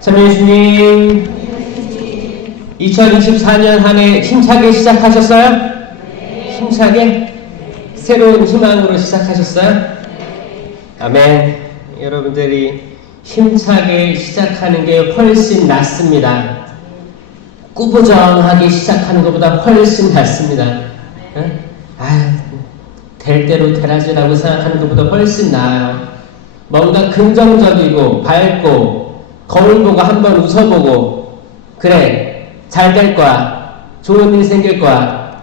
참여해 주님, 2024년 한 해 힘차게 시작하셨어요? 네. 힘차게? 새로운 희망으로 시작하셨어요? 아멘. 여러분들이 힘차게 시작하는 게 훨씬 낫습니다. 꾸부정하게 시작하는 것보다 훨씬 낫습니다. 응? 될 대로 되라지라고 생각하는 것보다 훨씬 나아요. 뭔가 긍정적이고 밝고 거울 보고 한번 웃어보고, 그래, 잘 될 거야, 좋은 일 생길 거야,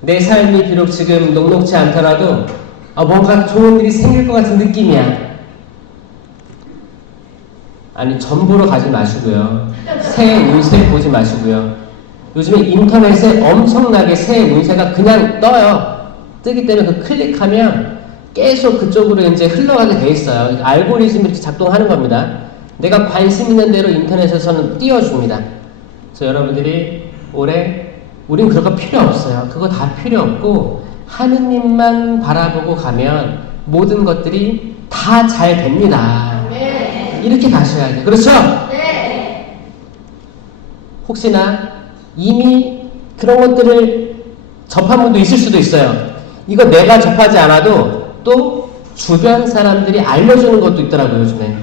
내 삶이 비록 지금 녹록지 않더라도 뭔가 좋은 일이 생길 것 같은 느낌이야. 아니, 점 보러 가지 마시고요, 새 운세 보지 마시고요. 요즘에 인터넷에 엄청나게 새 운세가 그냥 떠요. 뜨기 때문에 그 클릭하면 계속 그쪽으로 이제 흘러가게 돼 있어요. 알고리즘이 이렇게 작동하는 겁니다. 내가 관심 있는 대로 인터넷에서는 띄워줍니다. 그래서 여러분들이 올해, 우린 그런 거 필요 없어요. 그거 다 필요 없고 하느님만 바라보고 가면 모든 것들이 다 잘 됩니다. 네. 이렇게 가셔야 돼요. 그렇죠? 네. 혹시나 이미 그런 것들을 접한 분도 있을 수도 있어요. 이거 내가 접하지 않아도 또 주변 사람들이 알려주는 것도 있더라고요, 요즘에.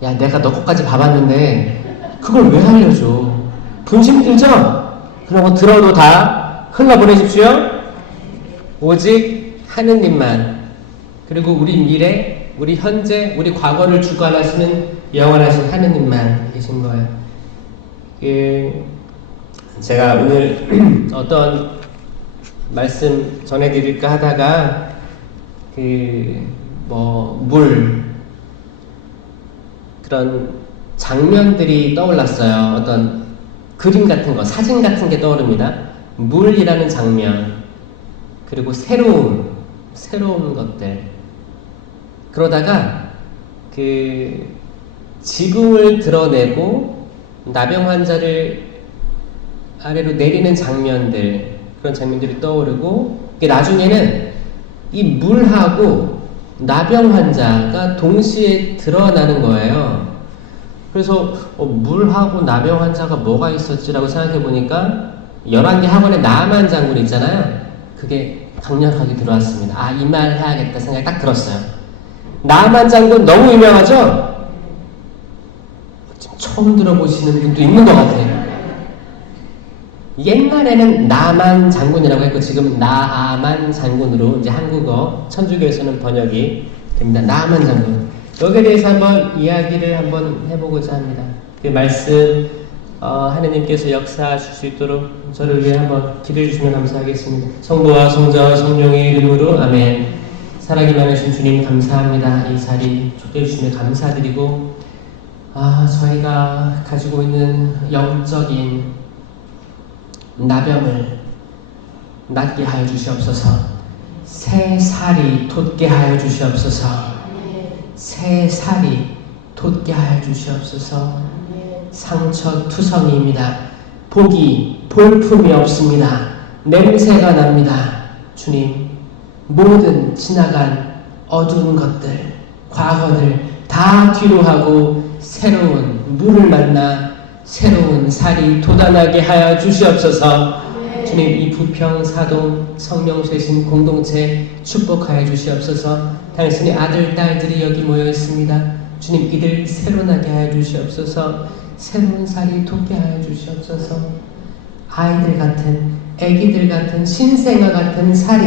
야, 내가 너 것까지 봐봤는데 그걸 왜 알려줘? 분심 들죠? 그런 거 들어도 다 흘러보내십시오. 오직 하느님만, 그리고 우리 미래, 우리 현재, 우리 과거를 주관하시는 영원하신 하느님만 계신 거예요. 제가 오늘 어떤 말씀 전해드릴까 하다가 그런 장면들이 떠올랐어요. 어떤 그림 같은 거, 사진 같은 게 떠오릅니다. 물이라는 장면, 그리고 새로운 것들. 그러다가 지붕을 드러내고 나병 환자를 아래로 내리는 장면들, 그런 장면들이 떠오르고, 나중에는 이 물하고 나병 환자가 동시에 드러나는 거예요. 그래서 물하고 나병 환자가 뭐가 있었지라고 생각해 보니까 11개 학원의 나만 장군 있잖아요. 그게 강력하게 들어왔습니다. 이 말 해야겠다 생각이 딱 들었어요. 나만 장군 너무 유명하죠? 지금 처음 들어보시는 분도 있는 것 같아요. 옛날에는 나만 장군이라고 했고 지금 나아만 장군으로 이제 한국어 천주교에서는 번역이 됩니다. 나아만 장군. 여기에 대해서 한번 이야기를 한번 해보고자 합니다. 그 말씀 하느님께서 역사하실 수 있도록 저를 위해 한번 기도해 주시면 감사하겠습니다. 성부와 성자와 성령의 이름으로 아멘. 사랑이 많으신 주님 감사합니다. 이 자리 초대해 주시면 감사드리고, 저희가 가지고 있는 영적인 나병을 낫게 하여 주시옵소서. 새 살이 돋게 하여 주시옵소서. 새 살이 돋게 하여 주시옵소서. 상처투성이입니다. 볼품이 없습니다. 냄새가 납니다. 주님, 모든 지나간 어두운 것들, 과거를 다 뒤로하고 새로운 물을 만나 새로운 살이 돋아나게 하여 주시옵소서. 주님, 이 부평 사동 성령되신 공동체 축복하여 주시옵소서. 당신의 아들, 딸들이 여기 모여 있습니다. 주님, 이들 새로나게 하여 주시옵소서. 새로운 살이 돋게 하여 주시옵소서. 아이들 같은, 애기들 같은, 신생아 같은 살이,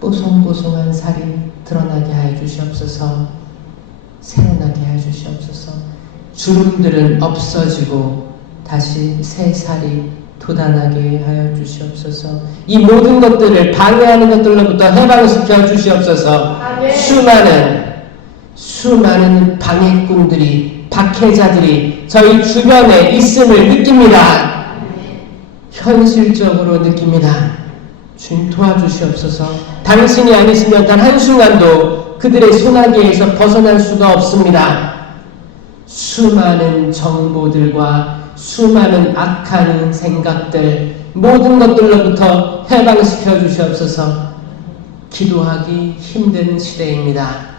뽀송뽀송한 살이 드러나게 하여 주시옵소서. 새로나게 하여 주시옵소서. 주름들은 없어지고 다시 새 살이 돋아나게 하여 주시옵소서. 이 모든 것들을 방해하는 것들로부터 해방시켜 주시옵소서. 수많은 방해꾼들이, 박해자들이 저희 주변에 있음을 느낍니다. 현실적으로 느낍니다. 주님, 도와주시옵소서. 당신이 아니시면 단 한순간도 그들의 소나기에서 벗어날 수가 없습니다. 수많은 정보들과 수많은 악한 생각들, 모든 것들로부터 해방시켜 주시옵소서. 기도하기 힘든 시대입니다.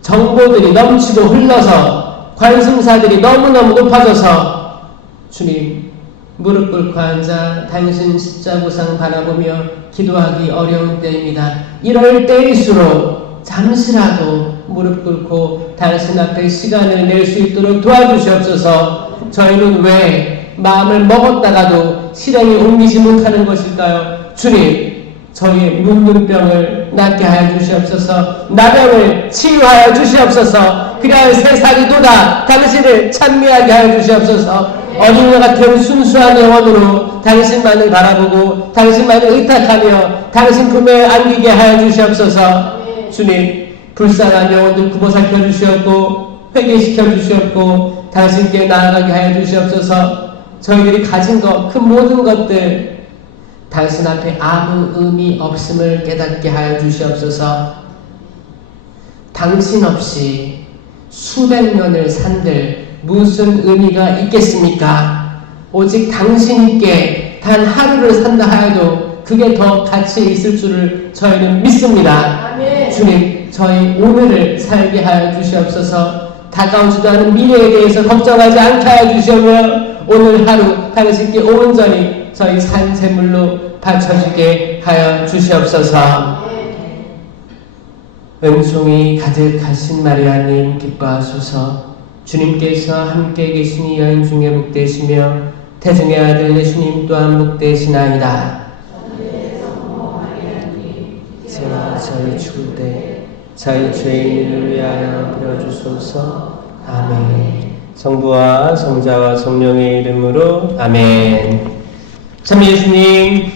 정보들이 넘치고 흘러서 관심사들이 너무너무 높아져서 주님 무릎 꿇고 앉아 당신 십자구상 바라보며 기도하기 어려운 때입니다. 이럴 때일수록 잠시라도 무릎 꿇고 당신 앞에 시간을 낼 수 있도록 도와주시옵소서. 저희는 왜 마음을 먹었다가도 실행에 옮기지 못하는 것일까요? 주님, 저희의 문둥병을 낫게 하여 주시옵소서. 나병을 치유하여 주시옵소서. 그리하여 세상이 돋아 당신을 찬미하게 하여 주시옵소서. 어린이와 같은 순수한 영혼으로 당신만을 바라보고 당신만을 의탁하며 당신 품에 안기게 하여 주시옵소서. 주님, 불쌍한 영혼들 구보살펴 주시옵고 회개시켜 주시옵고 당신께 나아가게 하여 주시옵소서. 저희들이 가진 것, 그 모든 것들 당신 앞에 아무 의미 없음을 깨닫게 하여 주시옵소서. 당신 없이 수백 년을 산들 무슨 의미가 있겠습니까? 오직 당신께 단 하루를 산다 하여도 그게 더 가치 있을 줄을 저희는 믿습니다. 아멘. 주님, 저희 오늘을 살게 하여 주시옵소서. 다가오지도 않은 미래에 대해서 걱정하지 않게 하여 주시오며 오늘 하루 당신께 온전히 저희 산 제물로 바쳐주게 하여 주시옵소서. 은총이 가득하신 마리아님 기뻐하소서. 주님께서 함께 계시니 여인 중에 복되시며 태중의 아들 예수님 또한 복되시나이다. 이제와 저희 죽을 때 저희 죄인을 위하여 빌어주소서. 아멘. 성부와 성자와 성령의 이름으로 아멘. 참 예수님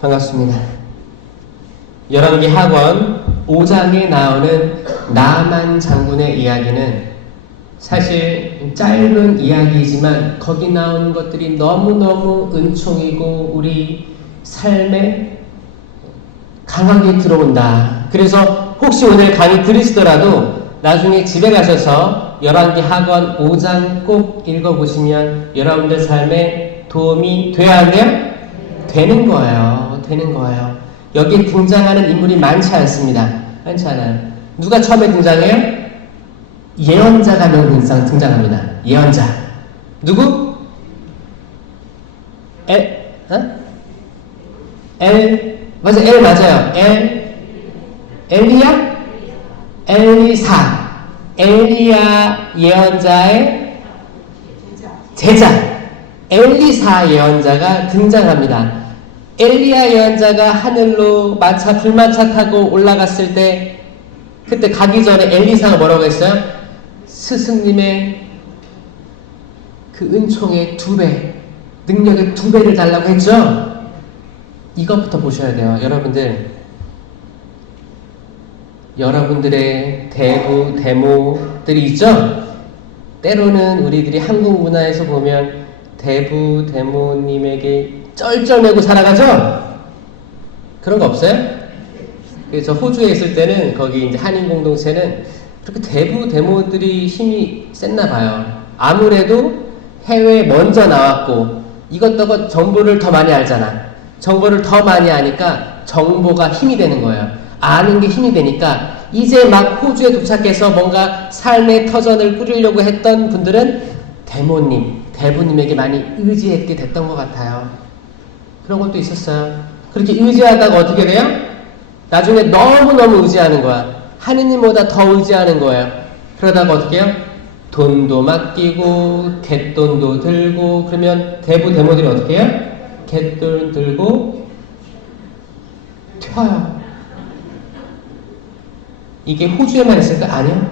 반갑습니다. 열왕기 하권 5장에 나오는 나만 장군의 이야기는 사실 짧은 이야기이지만 거기 나오는 것들이 너무너무 은총이고 우리 삶에 강하게 들어온다. 그래서 혹시 오늘 강의 들으시더라도 나중에 집에 가셔서 열왕기 하권 5장 꼭 읽어보시면 여러분들 삶에 도움이 돼야 안 돼요? 되는 거예요. 되는 거예요. 여기 등장하는 인물이 많지 않습니다. 많지 않아요. 누가 처음에 등장해요? 예언자가 명 등장합니다. 예언자. 누구? 맞아요. 엘리야? 엘리사. 엘리야 예언자의 제자. 엘리사 예언자가 등장합니다. 엘리야 예언자가 하늘로 불마차 타고 올라갔을 때 그때 가기 전에 엘리사가 뭐라고 했어요? 스승님의 그 은총의 2배, 능력의 2배를 달라고 했죠? 이것부터 보셔야 돼요. 여러분들의 대부, 데모들이 있죠? 때로는 우리들이 한국 문화에서 보면 대부, 데모님에게 쩔쩔매고 살아가죠? 그런 거 없어요? 저 호주에 있을 때는 거기 이제 한인 공동체는 그렇게 대부, 데모들이 힘이 셌나 봐요. 아무래도 해외에 먼저 나왔고 이것저것 정보를 더 많이 알잖아. 정보를 더 많이 아니까 정보가 힘이 되는 거예요. 아는 게 힘이 되니까 이제 막 호주에 도착해서 뭔가 삶의 터전을 꾸리려고 했던 분들은 대부님에게 많이 의지했게 됐던 것 같아요. 그런 것도 있었어요. 그렇게 의지하다가 어떻게 돼요? 나중에 너무너무 의지하는 거야. 하느님보다 더 의지하는 거예요. 그러다가 어떻게 해요? 돈도 맡기고 갯돈도 들고 그러면 데모들이 어떻게 해요? 갯돈 들고 튀어요. 이게 호주에만 있을까? 아니요.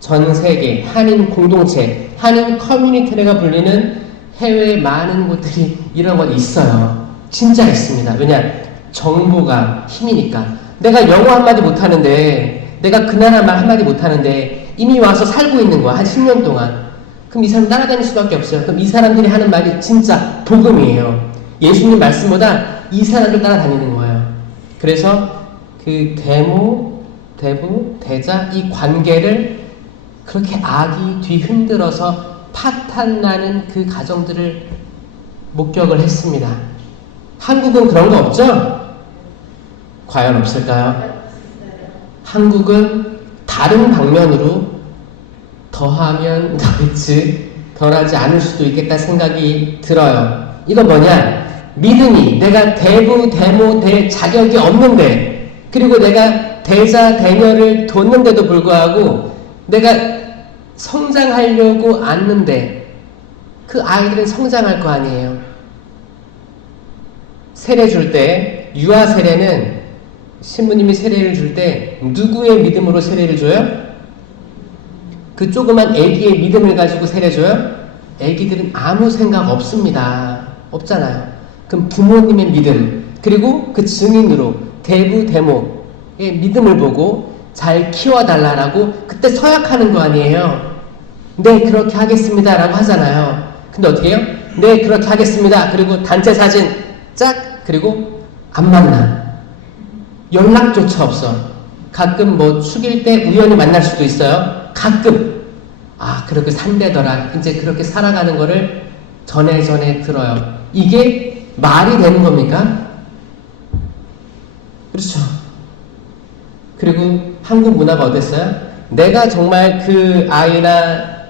전 세계 한인 공동체, 한인 커뮤니티가 불리는 해외 많은 곳들이 이런 건 있어요. 진짜 있습니다. 왜냐? 정보가 힘이니까. 내가 영어 한마디 못하는데 내가 그 나라 말 한마디 못하는데 이미 와서 살고 있는 거야. 한 10년 동안. 그럼 이 사람 따라다닐 수밖에 없어요. 그럼 이 사람들이 하는 말이 진짜 복음이에요. 예수님 말씀보다 이 사람들 따라다니는 거예요. 그래서 그 대부, 대자 이 관계를 그렇게 악이 뒤흔들어서 파탄나는 그 가정들을 목격을 했습니다. 한국은 그런 거 없죠? 과연 없을까요? 한국은 다른 방면으로 더하면 더했지 덜하지 않을 수도 있겠다 생각이 들어요. 이건 뭐냐? 믿음이 내가 대부, 대모, 될 자격이 없는데, 그리고 내가 대자, 대녀를 뒀는데도 불구하고 내가 성장하려고 앉는데 그 아이들은 성장할 거 아니에요. 세례 줄 때, 유아 세례는 신부님이 세례를 줄 때 누구의 믿음으로 세례를 줘요? 그 조그만 애기의 믿음을 가지고 세례 줘요? 애기들은 아무 생각 없습니다. 없잖아요. 그럼 부모님의 믿음, 그리고 그 증인으로 대부, 대모의 믿음을 보고 잘 키워달라고 그때 서약하는 거 아니에요. 네, 그렇게 하겠습니다 라고 하잖아요. 근데 어떻게 해요? 네, 그렇게 하겠습니다. 그리고 단체 사진 짝, 그리고 안 만나. 연락조차 없어. 가끔 뭐 축일 때 우연히 만날 수도 있어요. 가끔. 아, 그렇게 산대더라. 이제 그렇게 살아가는 거를 전에 들어요. 이게 말이 되는 겁니까? 그렇죠. 그리고 한국 문화가 어땠어요? 내가 정말 그 아이나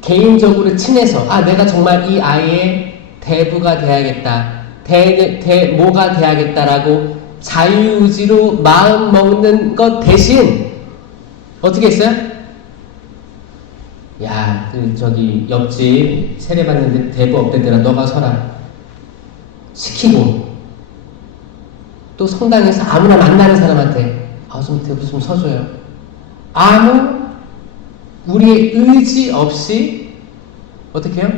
개인적으로 친해서, 아, 내가 정말 이 아이의 대부가 돼야겠다. 대모가 돼야겠다라고 자유의지로 마음 먹는 것 대신 어떻게 했어요? 야, 저기 옆집 세례 받는데 대부 없대더라. 너가 서라. 시키고, 또 성당에서 아무나 만나는 사람한테 좀 대부 좀 서줘요. 아무 우리의 의지 없이 어떻게 해요?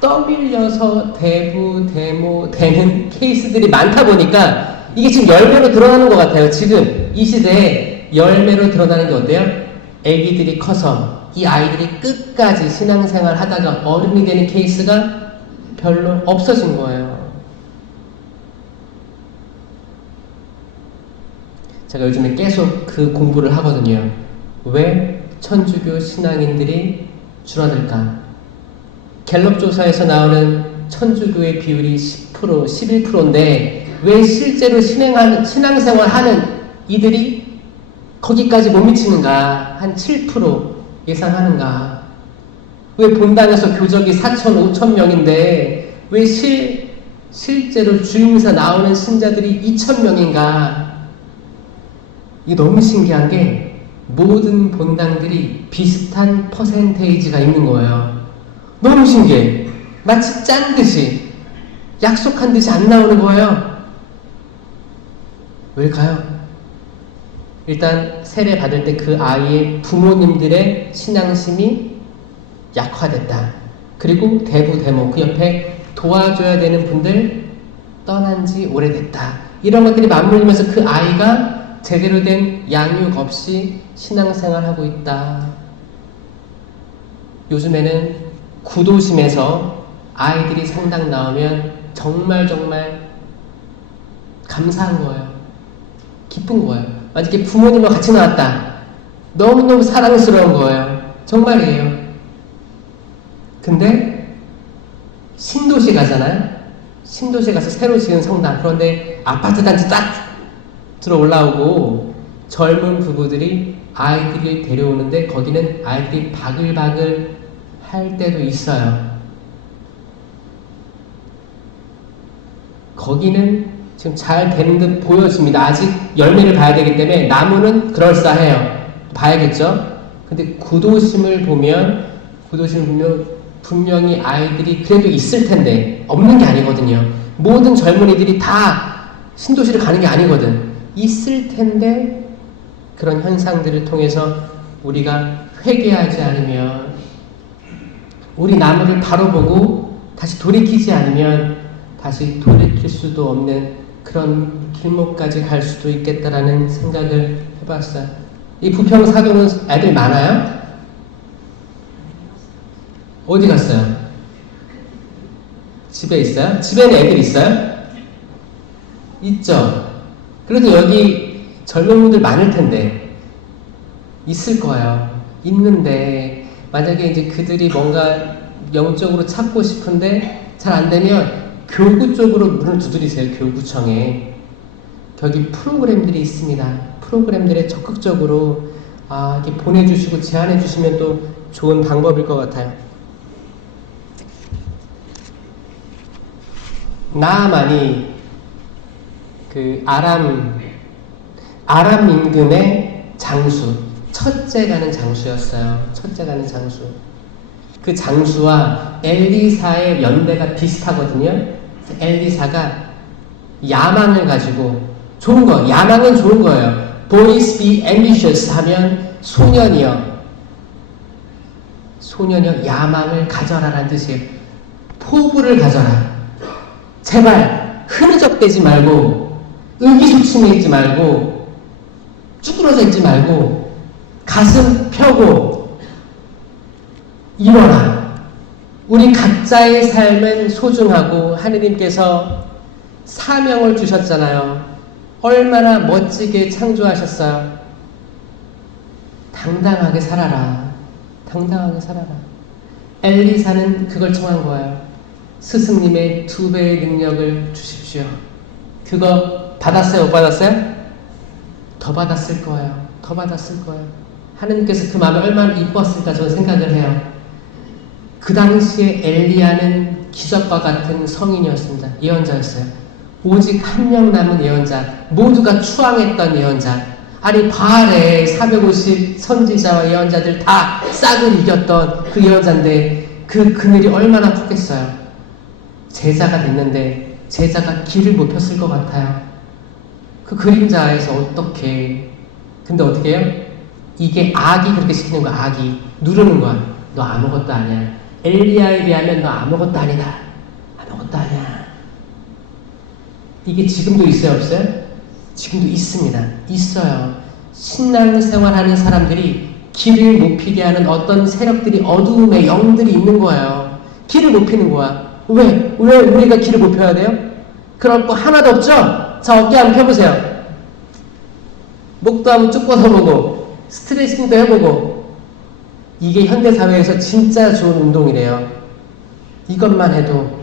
떠밀려서 대부, 대모 되는 케이스들이 많다 보니까 이게 지금 열매로 드러나는 것 같아요. 지금 이 시대에 열매로 드러나는 게 어때요? 애기들이 커서 이 아이들이 끝까지 신앙생활 하다가 어른이 되는 케이스가 별로 없어진 거예요. 제가 요즘에 계속 그 공부를 하거든요. 왜 천주교 신앙인들이 줄어들까? 갤럽 조사에서 나오는 천주교의 비율이 10%, 11%인데 왜 실제로 신앙생활 하는 이들이 거기까지 못 미치는가? 한 7% 예상하는가? 왜 본당에서 교적이 4천, 5천 명인데 왜 실제로 주임사 나오는 신자들이 2천 명인가? 이게 너무 신기한 게 모든 본당들이 비슷한 퍼센테이지가 있는 거예요. 너무 신기해. 마치 짠 듯이, 약속한 듯이 안 나오는 거예요. 왜일까요? 일단 세례 받을 때 그 아이의 부모님들의 신앙심이 약화됐다. 그리고 대부, 대모, 그 옆에 도와줘야 되는 분들 떠난 지 오래됐다. 이런 것들이 맞물리면서 그 아이가 제대로 된 양육 없이 신앙생활하고 있다. 요즘에는 구도심에서 아이들이 성당 나오면 정말 감사한 거예요. 기쁜 거예요. 만약에 부모님과 같이 나왔다. 너무너무 사랑스러운 거예요. 정말이에요. 근데 신도시 가잖아요. 신도시 가서 새로 지은 성당. 그런데 아파트 단지 딱 들어 올라오고 젊은 부부들이 아이들이 데려오는데 거기는 아이들이 바글바글 할 때도 있어요. 거기는 지금 잘 되는 듯 보여집니다. 아직 열매를 봐야 되기 때문에 나무는 그럴싸해요. 봐야겠죠? 근데 구도심을 보면 분명히 아이들이 그래도 있을 텐데 없는 게 아니거든요. 모든 젊은이들이 다 신도시를 가는 게 아니거든. 있을 텐데 그런 현상들을 통해서 우리가 회개하지 않으면, 우리 나무를 바로 보고 다시 돌이키지 않으면 다시 돌이킬 수도 없는 그런 길목까지 갈 수도 있겠다라는 생각을 해봤어요. 이 부평사동은 애들 많아요? 어디 갔어요? 집에 있어요? 집에는 애들 있어요? 있죠? 그래도 여기 젊은 분들 많을 텐데 있을 거예요. 있는데 만약에 이제 그들이 뭔가 영적으로 찾고 싶은데 잘 안 되면 교구 쪽으로 문을 두드리세요. 교구청에. 거기 프로그램들이 있습니다. 프로그램들에 적극적으로 이렇게 보내주시고 제안해 주시면 또 좋은 방법일 것 같아요. 나아만이 그 아람 임금의 장수, 첫째 가는 장수였어요. 첫째 가는 장수. 그 장수와 엘리사의 연배가 비슷하거든요. 엘리사가 야망을 가지고 좋은 거, 야망은 좋은 거예요. Boys be ambitious 하면 소년이여 야망을 가져라라는 뜻이에요. 포부를 가져라. 제발 흐느적대지 말고 의기소침해 있지 말고 쭈그러져 있지 말고 가슴 펴고 일어나. 우리 각자의 삶은 소중하고 하느님께서 사명을 주셨잖아요. 얼마나 멋지게 창조하셨어요. 당당하게 살아라. 당당하게 살아라. 엘리사는 그걸 청한 거예요. 스승님의 2배의 능력을 주십시오. 그거 받았어요? 못 받았어요? 더 받았을 거예요. 더 받았을 거예요. 하느님께서 그 마음을 얼마나 이뻤을까 저는 생각을 해요. 그 당시에 엘리야는 기적과 같은 성인이었습니다. 예언자였어요. 오직 한 명 남은 예언자, 모두가 추앙했던 예언자, 아니 바알의 450 선지자와 예언자들 다 싹을 이겼던 그 예언자인데 그 그늘이 얼마나 컸겠어요. 제자가 됐는데 제자가 길을 못 폈을 것 같아요. 그 그림자에서 어떻게, 근데 어떻게 해요? 이게 악이 그렇게 시키는 거야. 악이 누르는 거야. 너 아무것도 아니야. 엘리야에 비하면 너 아무것도 아니다. 아무것도 아니야. 이게 지금도 있어요, 없어요? 지금도 있습니다. 있어요. 신앙생활하는 사람들이 길을 못 피게 하는 어떤 세력들이, 어두움의 영들이 있는 거예요. 길을 못 피는 거야. 왜 우리가 길을 못 펴야 돼요? 그럴 거 하나도 없죠? 자, 어깨 한번 펴보세요. 목도 한번 쭉 뻗어보고 스트레칭도 해보고. 이게 현대사회에서 진짜 좋은 운동이래요. 이것만 해도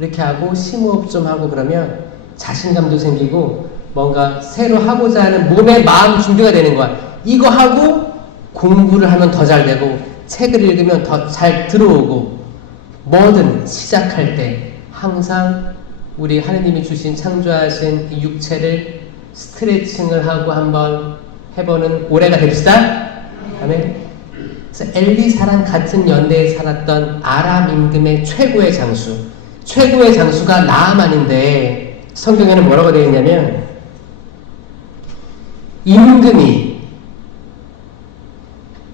이렇게 하고 심호흡 좀 하고 그러면 자신감도 생기고 뭔가 새로 하고자 하는 몸의 마음 준비가 되는 거야. 이거 하고 공부를 하면 더 잘 되고 책을 읽으면 더 잘 들어오고 뭐든 시작할 때 항상 우리 하느님이 주신 창조하신 이 육체를 스트레칭을 하고 한번 해보는 올해가 됩시다. 아멘. 그래서 엘리사랑 같은 연대에 살았던 아람 임금의 최고의 장수가 나아만인데 성경에는 뭐라고 되어 있냐면 임금이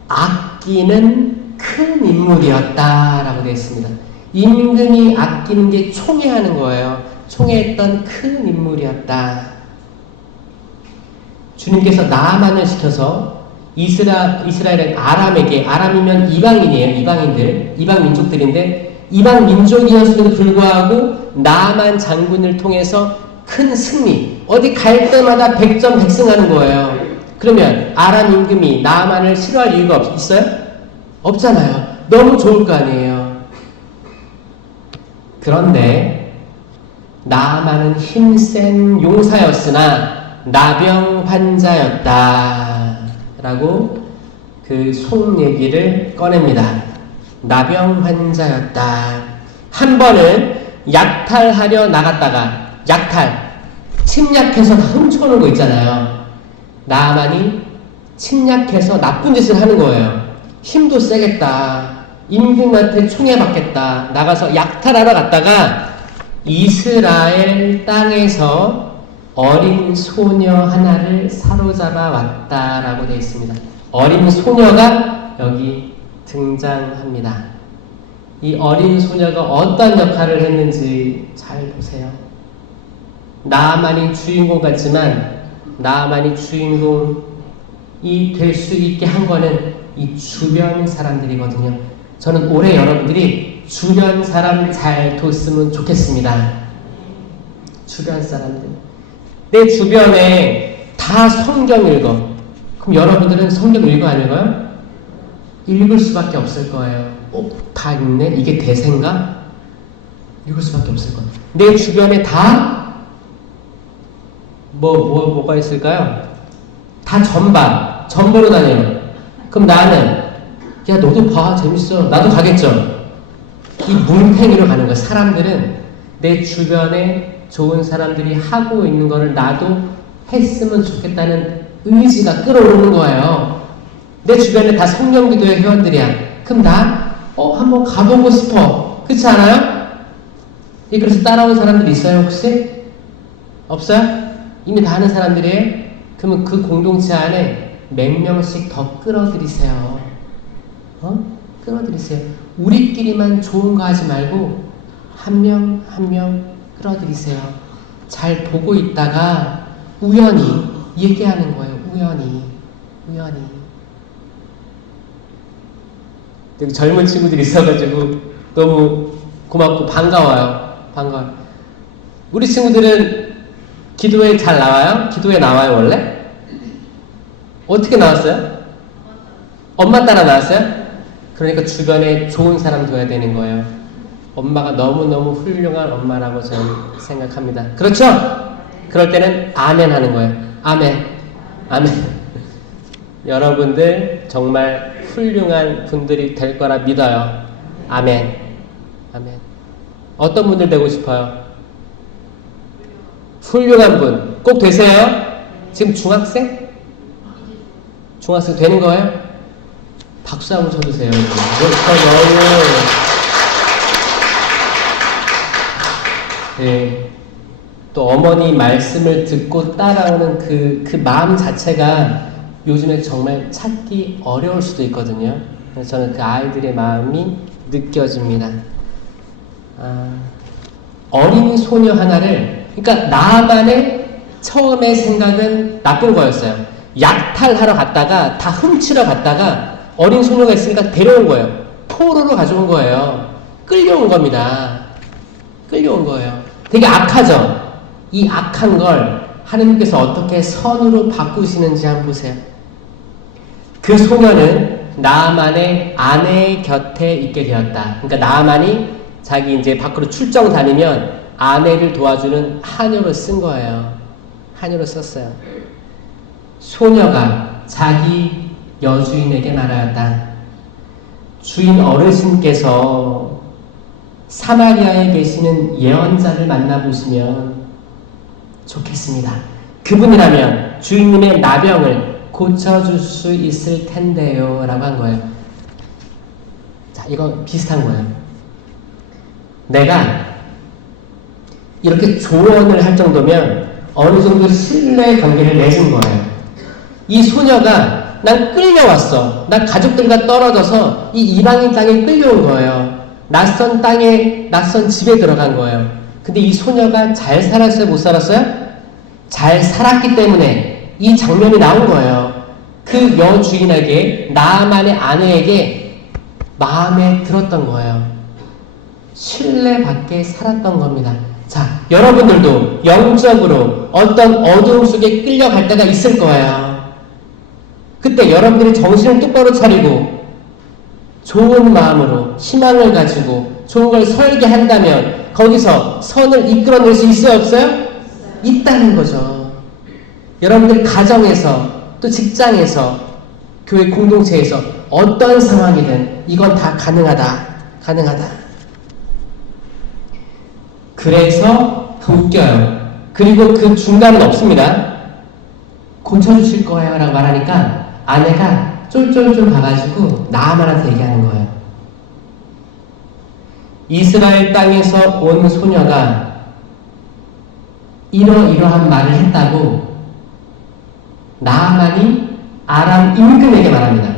아끼는 큰 인물이었다라고 되어 있습니다. 임금이 아끼는 게 총애하는 거예요. 총애했던 큰 인물이었다. 주님께서 나아만을 시켜서 이스라엘은 아람에게, 아람이면 이방인이에요. 이방 민족들인데 이방 민족이었음에도 불구하고 나아만 장군을 통해서 큰 승리, 어디 갈 때마다 백전백승하는 거예요. 그러면 아람 임금이 나아만을 싫어할 이유가 있어요? 없잖아요. 너무 좋을 거 아니에요. 그런데 나아만은 힘센 용사였으나 나병 환자였다 라고 그 속 얘기를 꺼냅니다. 나병 환자였다. 한 번은 약탈하려 나갔다가 침략해서 다 훔쳐오는 거 있잖아요. 나아만이 침략해서 나쁜 짓을 하는 거예요. 힘도 세겠다. 임금한테 총애받겠다. 나가서 약탈하러 갔다가 이스라엘 땅에서 어린 소녀 하나를 사로잡아 왔다라고 되어 있습니다. 어린 소녀가 여기 등장합니다. 이 어린 소녀가 어떤 역할을 했는지 잘 보세요. 나아만이 주인공 같지만 나아만이 주인공이 될 수 있게 한 거는 이 주변 사람들이거든요. 저는 올해 여러분들이 주변 사람 잘 뒀으면 좋겠습니다. 주변 사람들. 내 주변에 다 성경 읽어. 그럼 여러분들은 성경 읽어 안 읽어요? 읽을 수밖에 없을 거예요. 다 읽네? 이게 대세인가? 읽을 수밖에 없을 거예요. 내 주변에 다 뭐가 있을까요? 다 전보로 다녀요. 그럼 나는 야, 너도 봐. 재밌어. 나도 가겠죠. 이 뭉탱이로 가는 거야. 사람들은 내 주변에 좋은 사람들이 하고 있는 거를 나도 했으면 좋겠다는 의지가 끌어오르는 거예요. 내 주변에 다 성령기도회 회원들이야. 그럼 나 한번 가보고 싶어. 그렇지 않아요? 그래서 따라온 사람들이 있어요 혹시? 없어요? 이미 다 아는 사람들이에요? 그러면 그 공동체 안에 몇 명씩 더 끌어들이세요. 끌어들이세요. 우리끼리만 좋은 거 하지 말고 한 명 한 명 끌어들이세요. 잘 보고 있다가 우연히 얘기하는 거예요. 우연히. 되게 젊은 친구들이 있어가지고 너무 고맙고 반가워요. 우리 친구들은 기도회 잘 나와요? 기도회 나와요 원래? 어떻게 나왔어요? 엄마 따라 나왔어요? 그러니까 주변에 좋은 사람 둬야 되는 거예요. 엄마가 너무너무 훌륭한 엄마라고 저는 생각합니다. 그렇죠? 그럴 때는 아멘 하는 거예요. 아멘. 여러분들 정말 훌륭한 분들이 될 거라 믿어요. 아멘. 어떤 분들 되고 싶어요? 훌륭한 분. 꼭 되세요? 지금 중학생 되는 거예요? 박수 한번 쳐주세요. 네. 또 어머니 말씀을 듣고 따라오는 그 마음 자체가 요즘에 정말 찾기 어려울 수도 있거든요. 그래서 저는 그 아이들의 마음이 느껴집니다. 어린 소녀 하나를, 그러니까 나만의 처음의 생각은 나쁜 거였어요. 약탈하러 갔다가 다 훔치러 갔다가 어린 소녀가 있으니까 데려온 거예요. 포로로 가져온 거예요. 끌려온 겁니다. 끌려온 거예요. 되게 악하죠? 이 악한 걸 하느님께서 어떻게 선으로 바꾸시는지 한번 보세요. 그 소녀는 나아만의 아내 곁에 있게 되었다. 그러니까 나아만이 자기 이제 밖으로 출정 다니면 아내를 도와주는 하녀로 쓴 거예요. 하녀로 썼어요. 소녀가 자기 여주인에게 말하였다. 주인 어르신께서 사마리아에 계시는 예언자를 만나보시면 좋겠습니다. 그분이라면 주인님의 나병을 고쳐줄 수 있을 텐데요. 라고 한 거예요. 자, 이거 비슷한 거예요. 내가 이렇게 조언을 할 정도면 어느 정도 신뢰 관계를 맺은 거예요. 이 소녀가 난 끌려왔어. 난 가족들과 떨어져서 이 이방인 땅에 끌려온 거예요. 낯선 땅에, 낯선 집에 들어간 거예요. 근데 이 소녀가 잘 살았어요? 못 살았어요? 잘 살았기 때문에 이 장면이 나온 거예요. 그 여주인에게, 나만의 아내에게 마음에 들었던 거예요. 신뢰받게 살았던 겁니다. 자, 여러분들도 영적으로 어떤 어두움 속에 끌려갈 때가 있을 거예요. 그때 여러분들이 정신을 똑바로 차리고 좋은 마음으로 희망을 가지고 좋은 걸 설계한다면 거기서 선을 이끌어낼 수 있어요? 없어요? 있다는 거죠. 여러분들 가정에서 또 직장에서 교회 공동체에서 어떤 상황이든 이건 다 가능하다. 그래서 더 웃겨요. 그리고 그 중간은 없습니다. 고쳐주실 거예요 라고 말하니까 아내가 쫄쫄쫄 가가지고 나아만한테 얘기하는 거예요. 이스라엘 땅에서 온 소녀가 이러이러한 말을 했다고 나아만이 아람 임금에게 말합니다.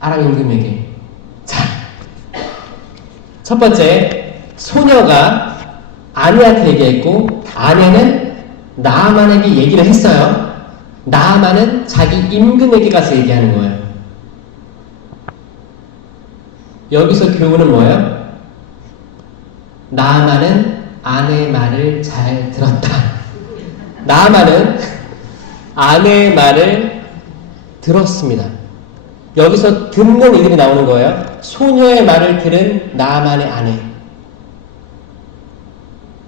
아람 임금에게. 자, 첫 번째, 소녀가 아내한테 얘기했고 아내는 나아만에게 얘기를 했어요. 나아만은 자기 임금에게 가서 얘기하는 거예요. 여기서 교훈은 뭐예요? 나아만은 아내의 말을 잘 들었다. 나아만은 아내의 말을 들었습니다. 여기서 듣는 이들이 나오는 거예요. 소녀의 말을 들은 나아만의 아내.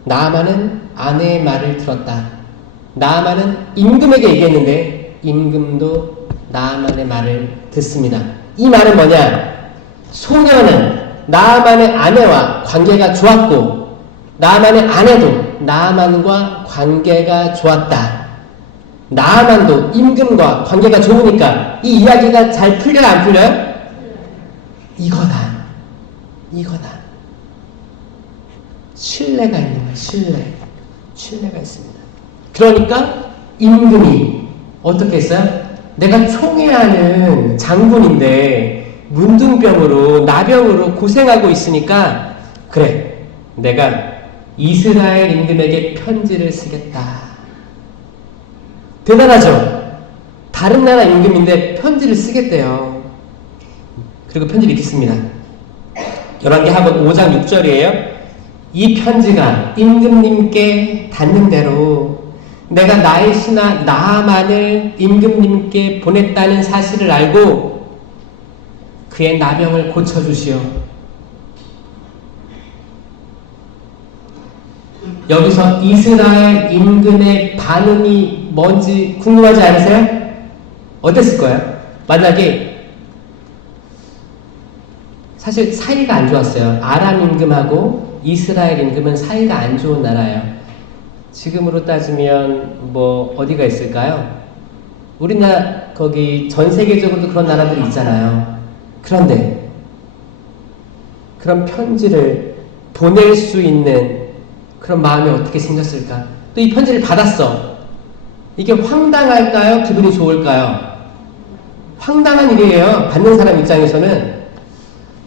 나아만은 아내의 말을 들었다. 나아만은 임금에게 얘기했는데 임금도 나아만의 말을 듣습니다. 이 말은 뭐냐? 소녀는 나아만의 아내와 관계가 좋았고 나아만의 아내도 나아만과 관계가 좋았다. 나아만도 임금과 관계가 좋으니까 이 이야기가 잘 풀려요, 안 풀려요? 이거다. 신뢰가 있는 거예요. 신뢰가 있습니다. 그러니까 임금이 어떻게 했어요? 내가 총애하는 장군인데 문둥병으로 나병으로 고생하고 있으니까 그래, 내가 이스라엘 임금에게 편지를 쓰겠다. 대단하죠? 다른 나라 임금인데 편지를 쓰겠대요. 그리고 편지를 이렇게 씁니다. 열왕기하권 5장 6절이에요. 이 편지가 임금님께 닿는 대로 내가 나의 신하 나아만을 임금님께 보냈다는 사실을 알고 그의 나병을 고쳐주시오. 여기서 이스라엘 임금의 반응이 뭔지 궁금하지 않으세요? 어땠을 거예요? 만약에 사실 사이가 안 좋았어요. 아람 임금하고 이스라엘 임금은 사이가 안 좋은 나라예요. 지금으로 따지면 뭐 어디가 있을까요? 우리나라 거기 전 세계적으로도 그런 나라들이 있잖아요. 그런데 그런 편지를 보낼 수 있는 그런 마음이 어떻게 생겼을까? 또 이 편지를 받았어. 이게 황당할까요? 기분이 좋을까요? 황당한 일이에요. 받는 사람 입장에서는.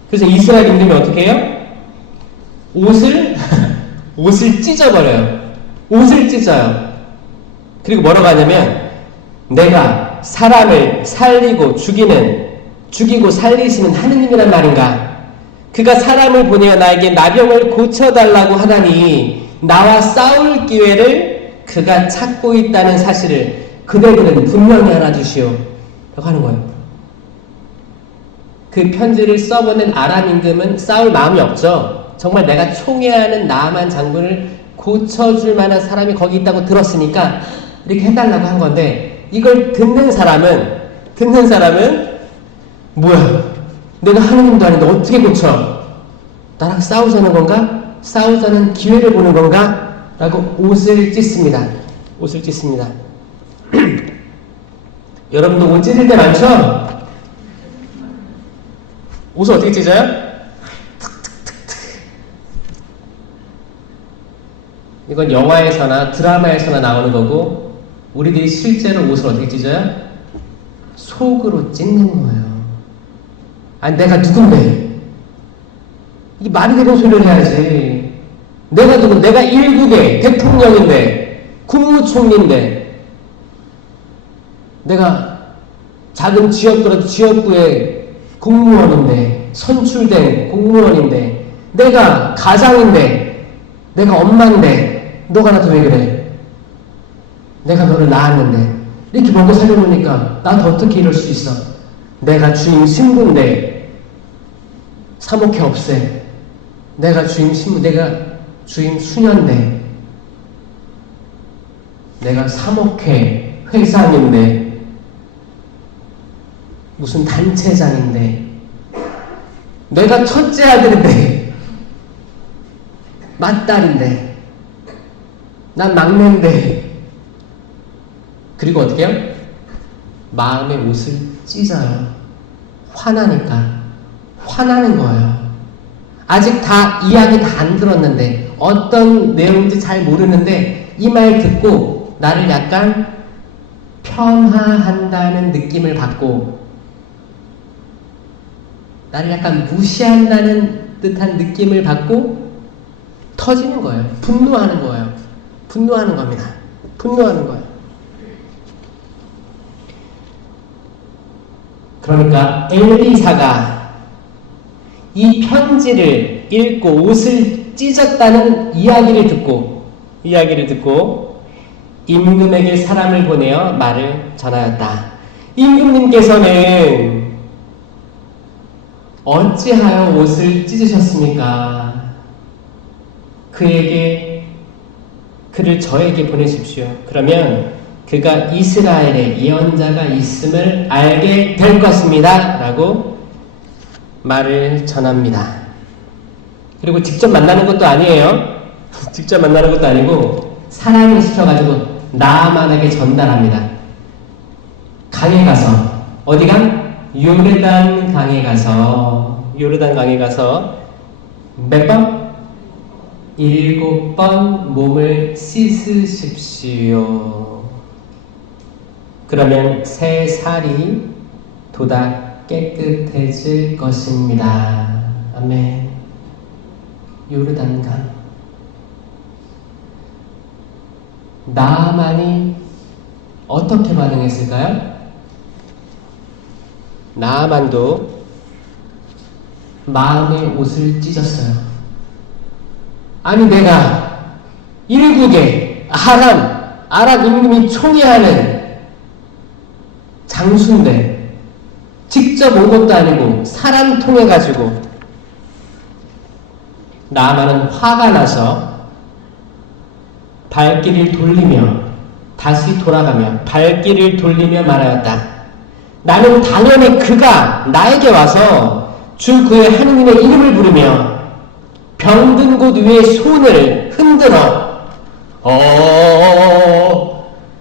그래서 이스라엘 임금이 어떻게 해요? 옷을 찢어버려요. 옷을 찢어요. 그리고 뭐라고 하냐면 내가 사람을 살리고 죽이고 살리시는 하느님이란 말인가? 그가 사람을 보내어 나에게 나병을 고쳐달라고 하다니 나와 싸울 기회를 그가 찾고 있다는 사실을 그대들은 분명히 알아주시오 라고 하는 거예요. 그 편지를 써보낸 아람 임금은 싸울 마음이 없죠. 정말 내가 총애하는 나아만 장군을 고쳐줄 만한 사람이 거기 있다고 들었으니까 이렇게 해달라고 한 건데, 이걸 듣는 사람은 뭐야, 내가 하느님도 아닌데 어떻게 고쳐? 나랑 싸우자는 건가? 싸우자는 기회를 보는 건가? 라고 옷을 찢습니다. 여러분도 옷 찢을 때 많죠? 옷을 어떻게 찢어요? 이건 영화에서나 드라마에서나 나오는 거고, 우리들이 실제로 옷을 어떻게 찢어요? 속으로 찢는 거예요. 아니, 내가 누군데? 이게 말이 되는 소리를 해야지. 내가 누군데? 내가 일국의 대통령인데, 국무총리인데, 내가 작은 지역구라도 지역구의 공무원인데, 선출된 공무원인데, 내가 가장인데, 내가 엄마인데, 너가 나한테 왜 그래? 내가 너를 낳았는데, 이렇게 먹고 살려놓으니까 나한테 어떻게 이럴 수 있어? 내가 주임 신부인데, 사목회 없애. 내가 주임 수녀인데, 내가 사목회 회장인데, 무슨 단체장인데, 내가 첫째 아들인데, 맏딸인데, 난 막내인데. 그리고 어떻게 해요? 마음의 옷을 찢어요. 화나니까. 화나는 거예요. 아직 이야기 다 안 들었는데, 어떤 내용인지 잘 모르는데, 이 말 듣고 나를 약간 편하한다는 느낌을 받고, 나를 약간 무시한다는 듯한 느낌을 받고 터지는 거예요. 분노하는 거예요. 분노하는 겁니다. 분노하는 거예요. 그러니까 엘리사가 이 편지를 읽고 옷을 찢었다는 이야기를 듣고 임금에게 사람을 보내어 말을 전하였다. 임금님께서는 어찌하여 옷을 찢으셨습니까? 그를 저에게 보내십시오. 그러면 그가 이스라엘에 예언자가 있음을 알게 될 것입니다. 라고 말을 전합니다. 그리고 직접 만나는 것도 아니에요. 직접 만나는 것도 아니고 사람을 시켜가지고 나아만에게 전달합니다. 강에 가서 어디가? 요르단 강에 가서 몇 번? 7번 몸을 씻으십시오. 그러면 새 살이 도다 깨끗해질 것입니다. 아멘. 요르단강. 나아만이 어떻게 반응했을까요? 나아만도 마음의 옷을 찢었어요. 아니 내가 일국의 아랍 임금이 총애하는 장수인데 직접 온 것도 아니고 사람 통해 가지고 나아만은 화가 나서 발길을 돌리며 다시 돌아가며 발길을 돌리며 말하였다. 나는 당연히 그가 나에게 와서 주 그의 하느님의 이름을 부르며 병든 곳 위에 손을 흔들어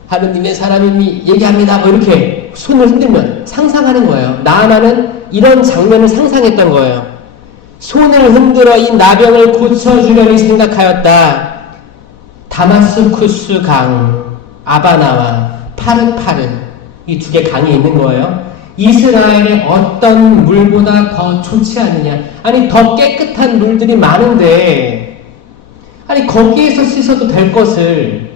하느님의 사람이 얘기합니다. 뭐 이렇게 손을 흔들면 상상하는 거예요. 나아만은 이런 장면을 상상했던 거예요. 손을 흔들어 이 나병을 고쳐주려니 생각하였다. 다마스쿠스 강, 아바나와 파르파르 이 두 개 강이 있는 거예요. 이스라엘의 어떤 물보다 더 좋지 않느냐? 아니 더 깨끗한 물들이 많은데 아니 거기에서 씻어도 될 것을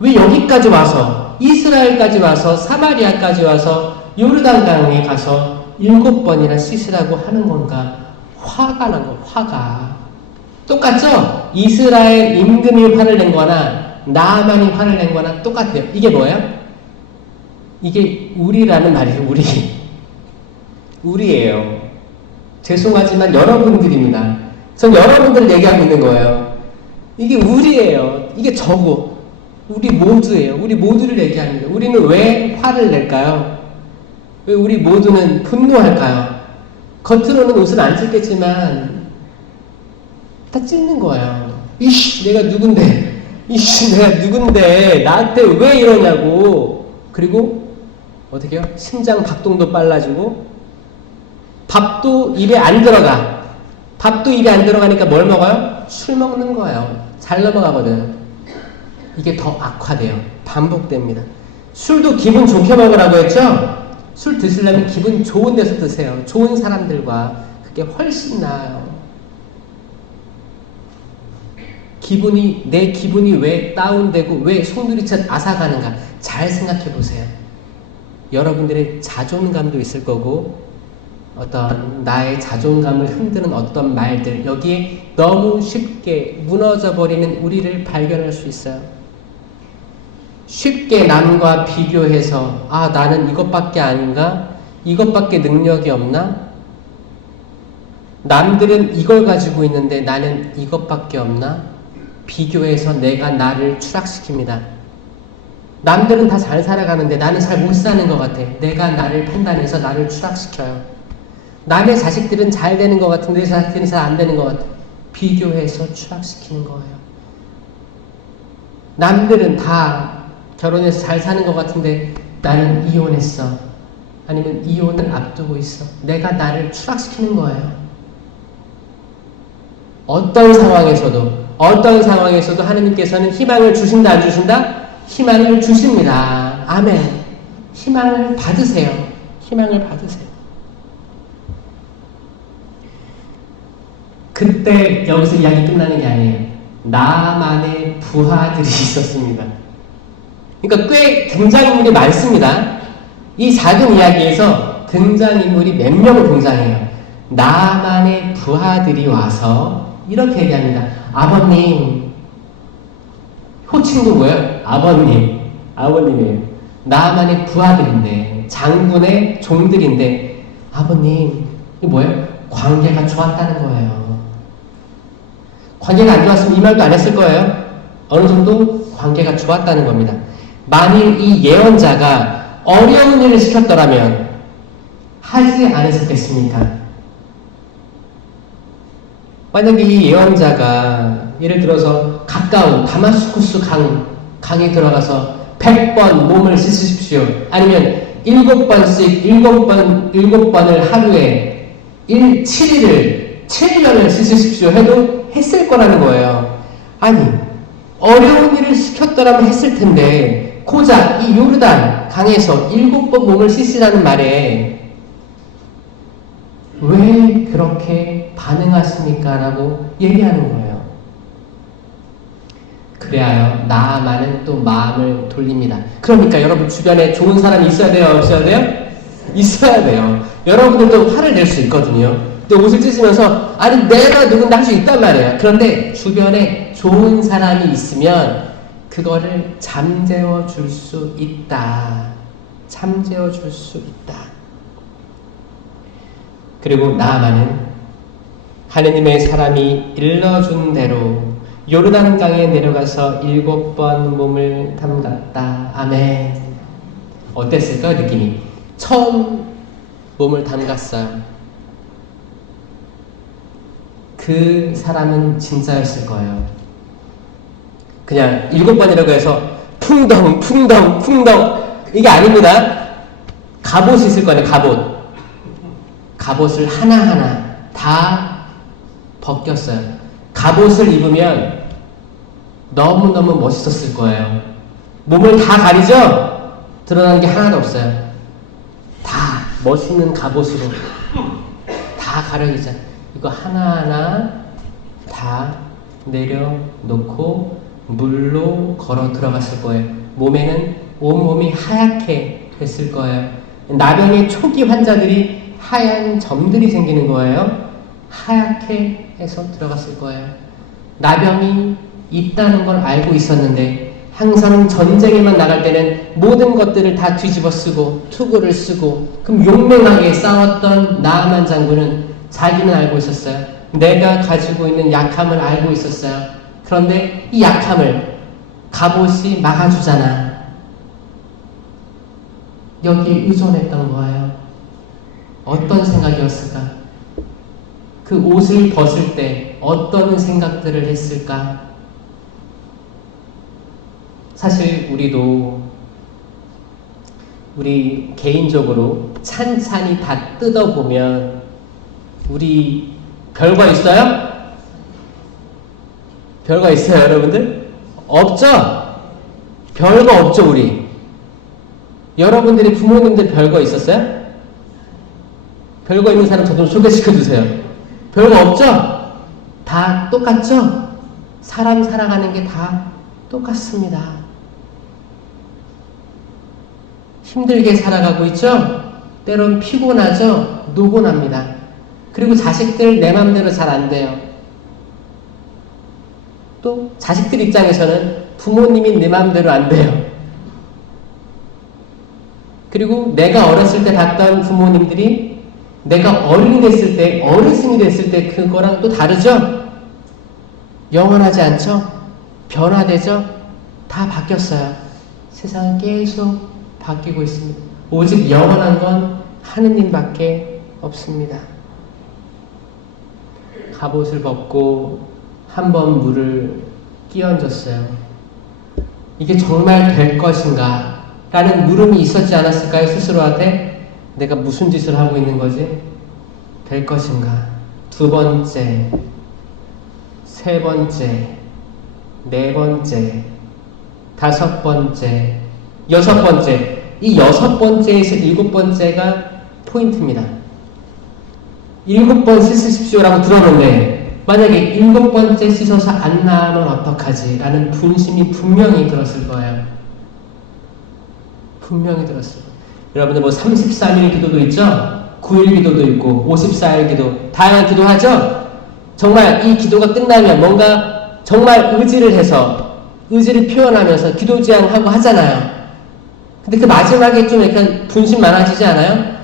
왜 여기까지 와서 이스라엘까지 와서 사마리아까지 와서 요르단강에 가서 7번이나 씻으라고 하는 건가? 화가 난 거, 화가. 똑같죠? 이스라엘 임금이 화를 낸 거나 나아만이 화를 낸 거나 똑같아요. 이게 뭐예요? 이게 우리라는 말이에요. 우리예요. 죄송하지만 여러분들입니다. 전 여러분들을 얘기하고 있는 거예요. 이게 우리예요. 이게 저고 우리 모두예요. 우리 모두를 얘기합니다. 우리는 왜 화를 낼까요? 왜 우리 모두는 분노할까요? 겉으로는 옷을 안 찢겠지만 다 찢는 거예요. 내가 누군데 나한테 왜 이러냐고. 그리고 어떻게 해요? 심장 박동도 빨라지고 밥도 입에 안 들어가니까 뭘 먹어요? 술 먹는 거예요. 잘 넘어가거든. 이게 더 악화돼요. 반복됩니다. 술도 기분 좋게 먹으라고 했죠? 술 드시려면 기분 좋은 데서 드세요. 좋은 사람들과. 그게 훨씬 나아요. 내 기분이 왜 다운되고 왜 송두리째 앗아가는가 잘 생각해 보세요. 여러분들의 자존감도 있을 거고 어떤 나의 자존감을 흔드는 어떤 말들, 여기에 너무 쉽게 무너져버리는 우리를 발견할 수 있어요. 쉽게 남과 비교해서 나는 이것밖에 아닌가? 이것밖에 능력이 없나? 남들은 이걸 가지고 있는데 나는 이것밖에 없나? 비교해서 내가 나를 추락시킵니다. 남들은 다 잘 살아가는데 나는 잘 못 사는 것 같아. 내가 나를 판단해서 나를 추락시켜요. 남의 자식들은 잘 되는 것 같은데 내 자식들은 잘 안 되는 것 같아. 비교해서 추락시키는 거예요. 남들은 다 결혼해서 잘 사는 것 같은데 나는 이혼했어. 아니면 이혼을 앞두고 있어. 내가 나를 추락시키는 거예요. 어떤 상황에서도 하느님께서는 희망을 주신다 안 주신다? 희망을 주십니다. 아멘. 희망을 받으세요. 그때 여기서 이야기 끝나는 게 아니에요. 나만의 부하들이 있었습니다. 그러니까 꽤 등장인물이 많습니다. 이 작은 이야기에서 등장인물이 몇 명 등장해요. 나만의 부하들이 와서 이렇게 얘기합니다. 아버님. 호칭도 뭐예요? 아버님이에요. 나만의 부하들인데, 장군의 종들인데, 아버님, 이게 뭐예요? 관계가 좋았다는 거예요. 관계가 안 좋았으면 이 말도 안 했을 거예요. 어느 정도 관계가 좋았다는 겁니다. 만일 이 예언자가 어려운 일을 시켰더라면 하지 않았겠습니까? 만약에 이 예언자가 예를 들어서 가까운 다마스쿠스 강에 들어가서 100번 몸을 씻으십시오. 아니면 7번씩 7번을 하루에 7일을 7년을 씻으십시오 해도 했을 거라는 거예요. 아니, 어려운 일을 시켰더라면 했을 텐데 고작 이 요르단 강에서 7번 몸을 씻으라는 말에 왜 그렇게 반응하십니까? 라고 얘기하는 거예요. 그래야 나아만은 또 마음을 돌립니다. 그러니까 여러분 주변에 좋은 사람이 있어야 돼요? 없어야 돼요? 있어야 돼요. 여러분들도 화를 낼 수 있거든요. 근데 옷을 찢으면서 아니 내가 누군가 할 수 있단 말이에요. 그런데 주변에 좋은 사람이 있으면 그거를 잠재워 줄 수 있다. 잠재워 줄 수 있다. 그리고 나아만은 하느님의 사람이 일러준 대로 요르단강에 내려가서 7번 몸을 담갔다. 아멘. 어땠을까요? 느낌이? 처음 몸을 담갔어요. 그 사람은 진짜였을 거예요. 그냥 7번이라고 해서 풍덩 이게 아닙니다. 갑옷이 있을 거예요. 갑옷을 하나하나 다 벗겼어요. 갑옷을 입으면 너무너무 멋있었을 거예요. 몸을 다 가리죠? 드러나는 게 하나도 없어요. 다 멋있는 갑옷으로 다 가려지죠. 이거 하나하나 다 내려놓고 물로 걸어 들어갔을 거예요. 몸에는 온몸이 하얗게 됐을 거예요. 나병의 초기 환자들이 하얀 점들이 생기는 거예요. 하얗게 해서 들어갔을 거예요. 나병이 있다는 걸 알고 있었는데 항상 전쟁에만 나갈 때는 모든 것들을 다 뒤집어 쓰고 투구를 쓰고 그럼 용맹하게 싸웠던 나아만 장군은 자기는 알고 있었어요. 내가 가지고 있는 약함을 알고 있었어요. 그런데 이 약함을 갑옷이 막아주잖아. 여기 의존했던 거예요. 어떤 생각이었을까? 그 옷을 벗을 때 어떤 생각들을 했을까? 사실 우리 개인적으로 찬찬히 다 뜯어보면 우리 별거 있어요? 별거 있어요, 여러분들? 없죠? 별거 없죠, 우리? 여러분들이 부모님들 별거 있었어요? 별거 있는 사람 저 좀 소개시켜 주세요. 별거 없죠? 다 똑같죠? 사람 살아가는 게 다 똑같습니다. 힘들게 살아가고 있죠? 때론 피곤하죠? 노곤합니다. 그리고 자식들 내 맘대로 잘 안 돼요. 또 자식들 입장에서는 부모님이 내 맘대로 안 돼요. 그리고 내가 어렸을 때 봤던 부모님들이 내가 어른이 됐을 때, 어르신이 됐을 때 그거랑 또 다르죠? 영원하지 않죠? 변화되죠? 다 바뀌었어요. 세상은 계속 바뀌고 있습니다. 오직 영원한 건 하느님밖에 없습니다. 갑옷을 벗고 한 번 물을 끼얹었어요. 이게 정말 될 것인가? 라는 물음이 있었지 않았을까요? 스스로한테 내가 무슨 짓을 하고 있는 거지? 될 것인가? 2번째, 3번째, 4번째, 5번째, 6번째. 이 6번째에서 7번째가 포인트입니다. 7번 씻으십시오라고 들었는데 만약에 7번째 씻어서 안 나으면 어떡하지? 라는 분심이 분명히 들었을 거예요. 분명히 들었을 거예요. 여러분들 뭐 33일 기도도 있죠? 9일 기도도 있고 54일 기도 다양한 기도하죠? 정말 이 기도가 끝나면 뭔가 정말 의지를 해서 의지를 표현하면서 기도 제안하고 하잖아요. 근데 그 마지막에 좀 약간 분심 많아지지 않아요?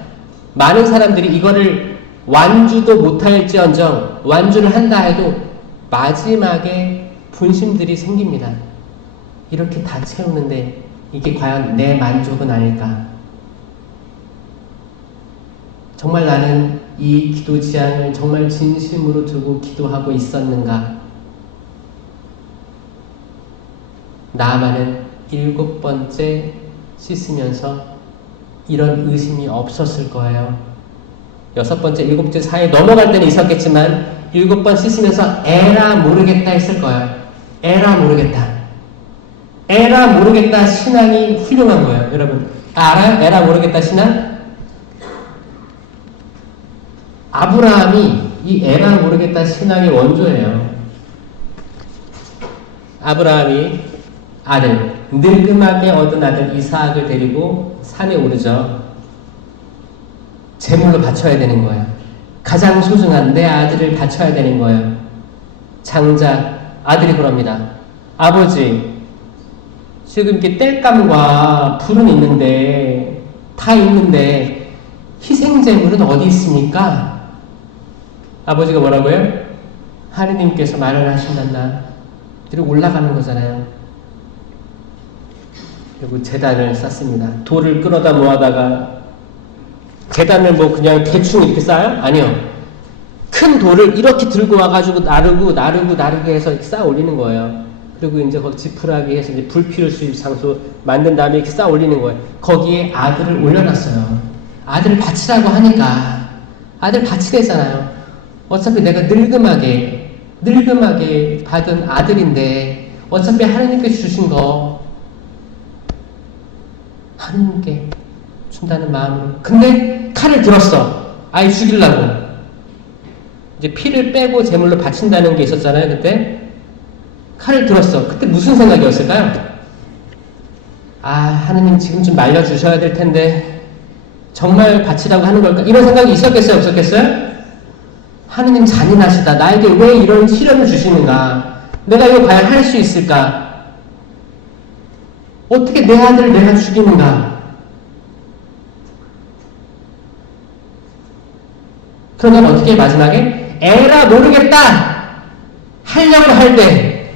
많은 사람들이 이거를 완주도 못할지언정 완주를 한다 해도 마지막에 분심들이 생깁니다. 이렇게 다 채우는데 이게 과연 내 만족은 아닐까? 정말 나는 이 기도 제안을 정말 진심으로 두고 기도하고 있었는가? 나아만은 7번째 씻으면서 이런 의심이 없었을 거예요. 6번째, 7번째 사이에 넘어갈 때는 있었겠지만 7번 씻으면서 에라 모르겠다 했을 거예요. 에라 모르겠다. 에라 모르겠다 신앙이 훌륭한 거예요. 여러분 알아요? 에라 모르겠다 신앙? 아브라함이 이 에라 모르겠다 신앙의 원조예요. 아브라함이 아들, 늙음하게 얻은 아들 이삭을 데리고 산에 오르죠. 제물로 바쳐야 되는 거예요. 가장 소중한 내 아들을 바쳐야 되는 거예요. 장자 아들이 그럽니다. 아버지, 지금 이렇게 땔감과 불은 있는데 다 있는데 희생제물은 어디 있습니까? 아버지가 뭐라고요? 하느님께서 말을 하신단다. 뒤로 올라가는 거잖아요. 그리고 제단을 쌓습니다. 돌을 끌어다 모아다가 제단을 뭐 그냥 대충 이렇게 쌓아요? 아니요. 큰 돌을 이렇게 들고 와가지고 나르게 해서 이렇게 쌓아 올리는 거예요. 그리고 이제 거기 지푸라기 해서 이제 불 피울 수 있는 장소 만든 다음에 이렇게 쌓아 올리는 거예요. 거기에 아들을 올려놨어요. 아들을 바치라고 하니까 아들 바치래잖아요. 어차피 내가 늙음하게 받은 아들인데 어차피 하나님께서 주신 거 하나님께 준다는 마음으로. 근데 칼을 들었어. 아이 죽이려고. 이제 피를 빼고 제물로 바친다는 게 있었잖아요. 그때 칼을 들었어. 그때 무슨 생각이었을까요? 아, 하느님 지금 좀 말려주셔야 될 텐데 정말 바치라고 하는 걸까? 이런 생각이 있었겠어요? 없었겠어요? 하느님 잔인하시다. 나에게 왜 이런 시련을 주시는가? 내가 이거 과연 할 수 있을까? 어떻게 내 아들을 내가 죽이는가? 그러면 어떻게 마지막에 에라 모르겠다 하려고 할 때,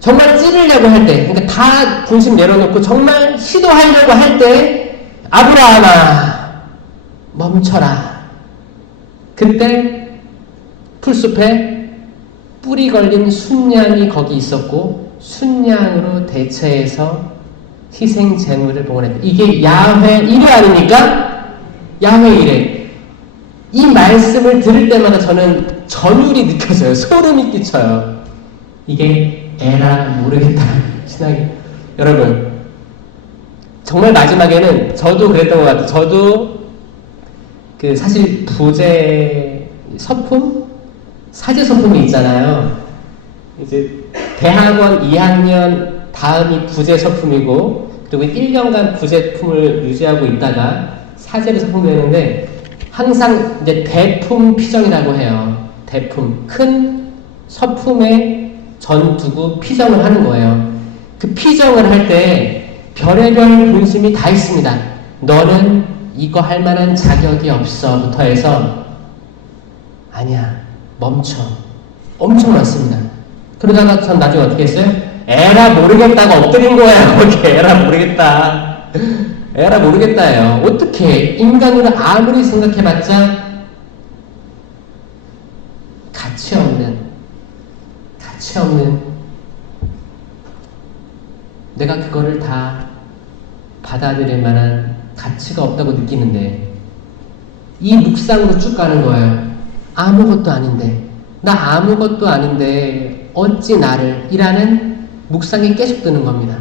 정말 찌르려고 할 때, 그러니까 다 중심 내려놓고 정말 시도하려고 할 때 아브라함아 멈춰라. 그때 풀숲에 뿔이 걸린 순양이 거기 있었고 순양으로 대체해서 희생 제물을 봉헌했다. 이게 야훼 1회 아닙니까? 야훼 1회. 이 말씀을 들을 때마다 저는 전율이 느껴져요. 소름이 끼쳐요. 이게 에라 모르겠다 신앙이. 여러분 정말 마지막에는 저도 그랬던 것 같아요. 저도 그 사실 부제 서품? 사제 서품이 있잖아요. 이제 대학원 2학년 다음이 부제 서품이고 그리고 1년간 부제품을 유지하고 있다가 사제로 서품이 되는데 항상 이제 대품 피정이라고 해요. 대품. 큰 서품에 전 두고 피정을 하는 거예요. 그 피정을 할 때 별의별 본심이 다 있습니다. 너는 이거 할 만한 자격이 없어 부터 해서 아니야 멈춰 엄청 많습니다. 그러다가 전 나중에 어떻게 했어요? 에라 모르겠다가 엎드린 거야. 거기 에라 모르겠다 에라 모르겠다예요. 어떻게 인간으로 아무리 생각해봤자 가치 없는 내가 그거를 다 받아들일 만한 가치가 없다고 느끼는데 이 묵상으로 쭉 가는 거예요. 아무것도 아닌데 나 아무것도 아닌데 어찌 나를 이라는 묵상이 계속 드는 겁니다.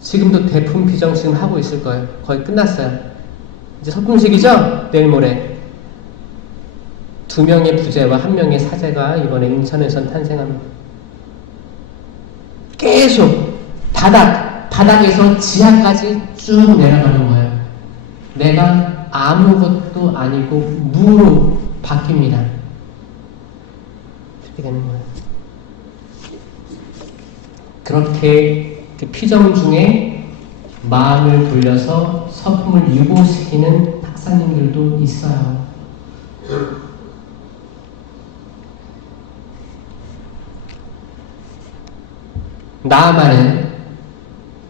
지금도 대품 피정 지금 하고 있을 거예요. 거의 끝났어요. 이제 서품식이죠? 내일 모레 2명의 부제와 1명의 사제가 이번에 인천에선 탄생합니다. 계속 바닥에서 지하까지 쭉 내려가는 거예요. 내가 아무것도 아니고 무로 바뀝니다. 이렇게 되는 거예요. 그렇게 그 피정 중에 마음을 돌려서 서품을 유보시키는 박사님들도 있어요. 나아만은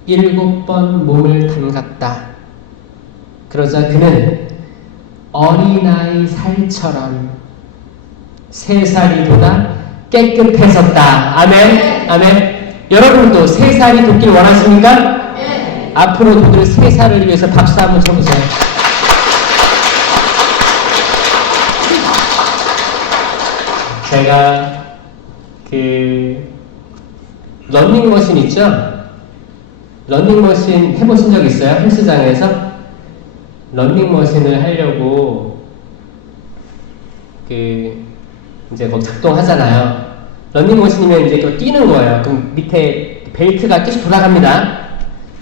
7번 몸을 담갔다. 그러자 그는 어린아이 살처럼 세 살이 돋아 깨끗해졌다. 아멘. 아멘. 여러분도 세 살이 돋길 원하십니까? 네. 앞으로 돋을 세 살을 위해서 박수 한번 쳐보세요. 제가 러닝머신 있죠? 러닝머신 해보신 적 있어요? 헬스장에서? 러닝머신을 하려고 이제 뭐 작동하잖아요. 러닝머신이면 이제 또 뛰는 거예요. 그럼 밑에 벨트가 계속 돌아갑니다.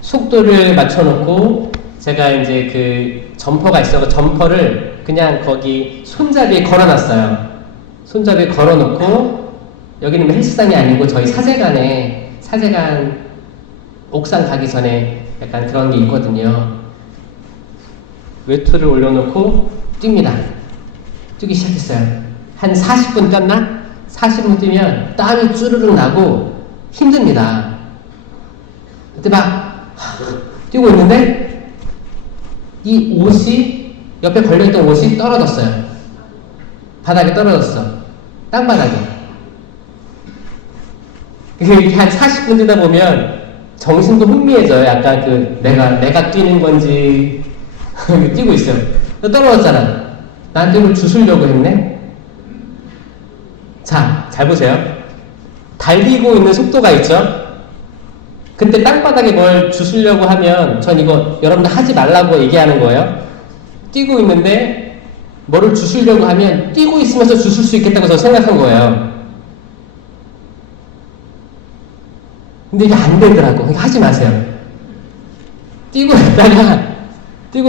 속도를 맞춰놓고 제가 이제 그 점퍼가 있어서 점퍼를 그냥 거기 손잡이에 걸어놨어요. 손잡이에 걸어놓고 여기는 헬스장이 아니고 저희 사제관 옥상 가기 전에 약간 그런 게 있거든요. 외투를 올려놓고 뜁니다. 뛰기 시작했어요. 한 40분 뛰었나? 40분 뛰면 땀이 쭈르륵 나고 힘듭니다. 그때 막 뛰고 있는데 이 옷이 옆에 걸려있던 옷이 떨어졌어요. 바닥에 떨어졌어. 땅바닥에. 이렇게 한 40분 뛰다 보면 정신도 혼미해져요. 약간 내가 뛰는 건지 뛰고 있어요. 떨어졌잖아. 나한테 이걸 주술려고 했네? 자, 잘 보세요. 달리고 있는 속도가 있죠? 근데 땅바닥에 뭘 주술려고 하면 전 이거 여러분들 하지 말라고 얘기하는 거예요. 뛰고 있는데 뭐를 주술려고 하면 뛰고 있으면서 주술 수 있겠다고 저는 생각한 거예요. 근데 이게 안 되더라고. 그러니까 하지 마세요. 뛰고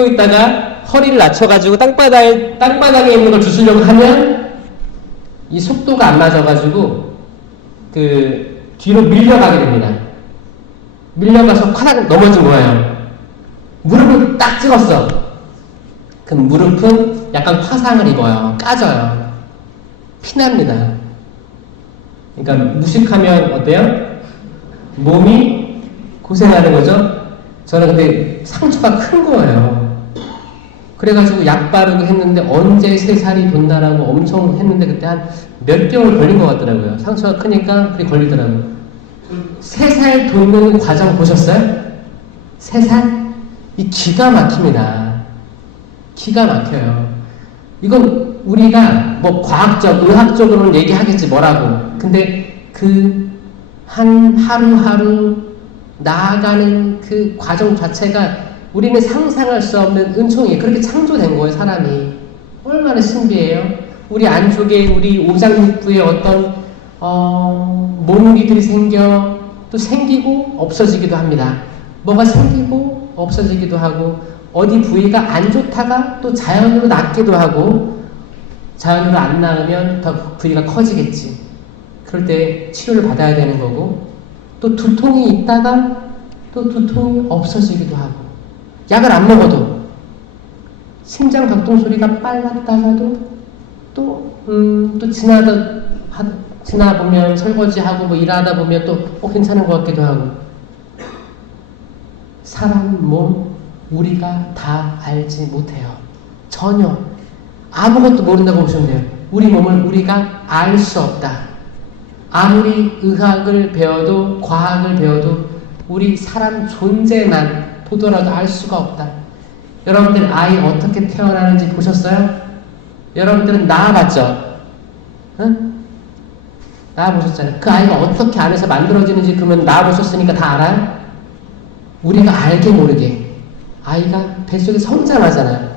있다가 허리를 낮춰가지고 땅바닥에 있는 걸 주술려고 하면 이 속도가 안 맞아가지고 뒤로 밀려가게 됩니다. 밀려가서 콱 넘어진 거예요. 무릎을 딱 찍었어. 그럼 무릎은 약간 화상을 입어요. 까져요. 피납니다. 그러니까 무식하면 어때요? 몸이 고생하는 거죠? 저는 근데 상처가 큰 거예요. 그래가지고 약 바르고 했는데 언제 3살이 돋나라고 엄청 했는데 그때 한 몇 개월 걸린 것 같더라고요. 상처가 크니까 그게 걸리더라고요. 3살 돋는 과정 보셨어요? 3살? 이 기가 막힙니다. 기가 막혀요. 이건 우리가 뭐 과학적, 의학적으로는 얘기하겠지 뭐라고. 근데 한 하루하루 나아가는 그 과정 자체가 우리는 상상할 수 없는 은총이에요. 그렇게 창조된 거예요, 사람이. 얼마나 신비해요? 우리 안쪽에 우리 오장육부에 어떤 몸무리들이 또 생기고 없어지기도 합니다. 뭐가 생기고 없어지기도 하고 어디 부위가 안 좋다가 또 자연으로 낫기도 하고 자연으로 안 나으면 더 부위가 커지겠지. 그럴 때 치료를 받아야 되는 거고 또 두통이 있다가 또 두통이 없어지기도 하고 약을 안 먹어도 심장 박동 소리가 빨랐다가도 또 지나보면 설거지하고 뭐 일하다 보면 또 괜찮은 것 같기도 하고 사람 몸 우리가 다 알지 못해요. 전혀 아무것도 모른다고 보시면 돼요. 우리 몸을 우리가 알 수 없다. 아무리 의학을 배워도 과학을 배워도 우리 사람 존재만 보더라도 알 수가 없다. 여러분들 아이 어떻게 태어나는지 보셨어요? 여러분들은 낳아봤죠? 응? 낳아보셨잖아요. 그 아이가 어떻게 안에서 만들어지는지 그러면 낳아보셨으니까 다 알아요? 우리가 알게 모르게 아이가 뱃속에 성장하잖아요.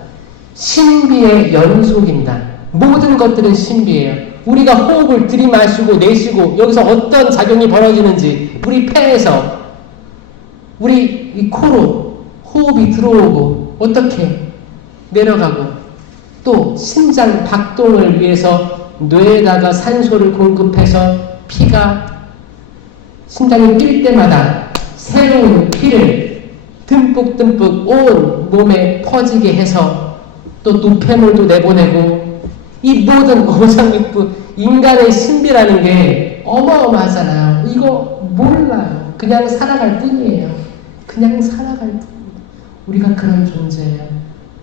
신비의 연속입니다. 모든 것들은 신비예요. 우리가 호흡을 들이마시고 내쉬고 여기서 어떤 작용이 벌어지는지 우리 폐에서 우리 이 코로 호흡이 들어오고 어떻게 내려가고 또 심장 박동을 위해서 뇌에다가 산소를 공급해서 피가 심장이 뛸 때마다 새로운 피를 듬뿍듬뿍 온 몸에 퍼지게 해서 또 노폐물도 내보내고 이 모든 오장육부 인간의 신비라는 게 어마어마하잖아요. 이거 몰라요. 그냥 살아갈 뿐이에요. 그냥 살아갈 뿐입니다. 우리가 그런 존재예요.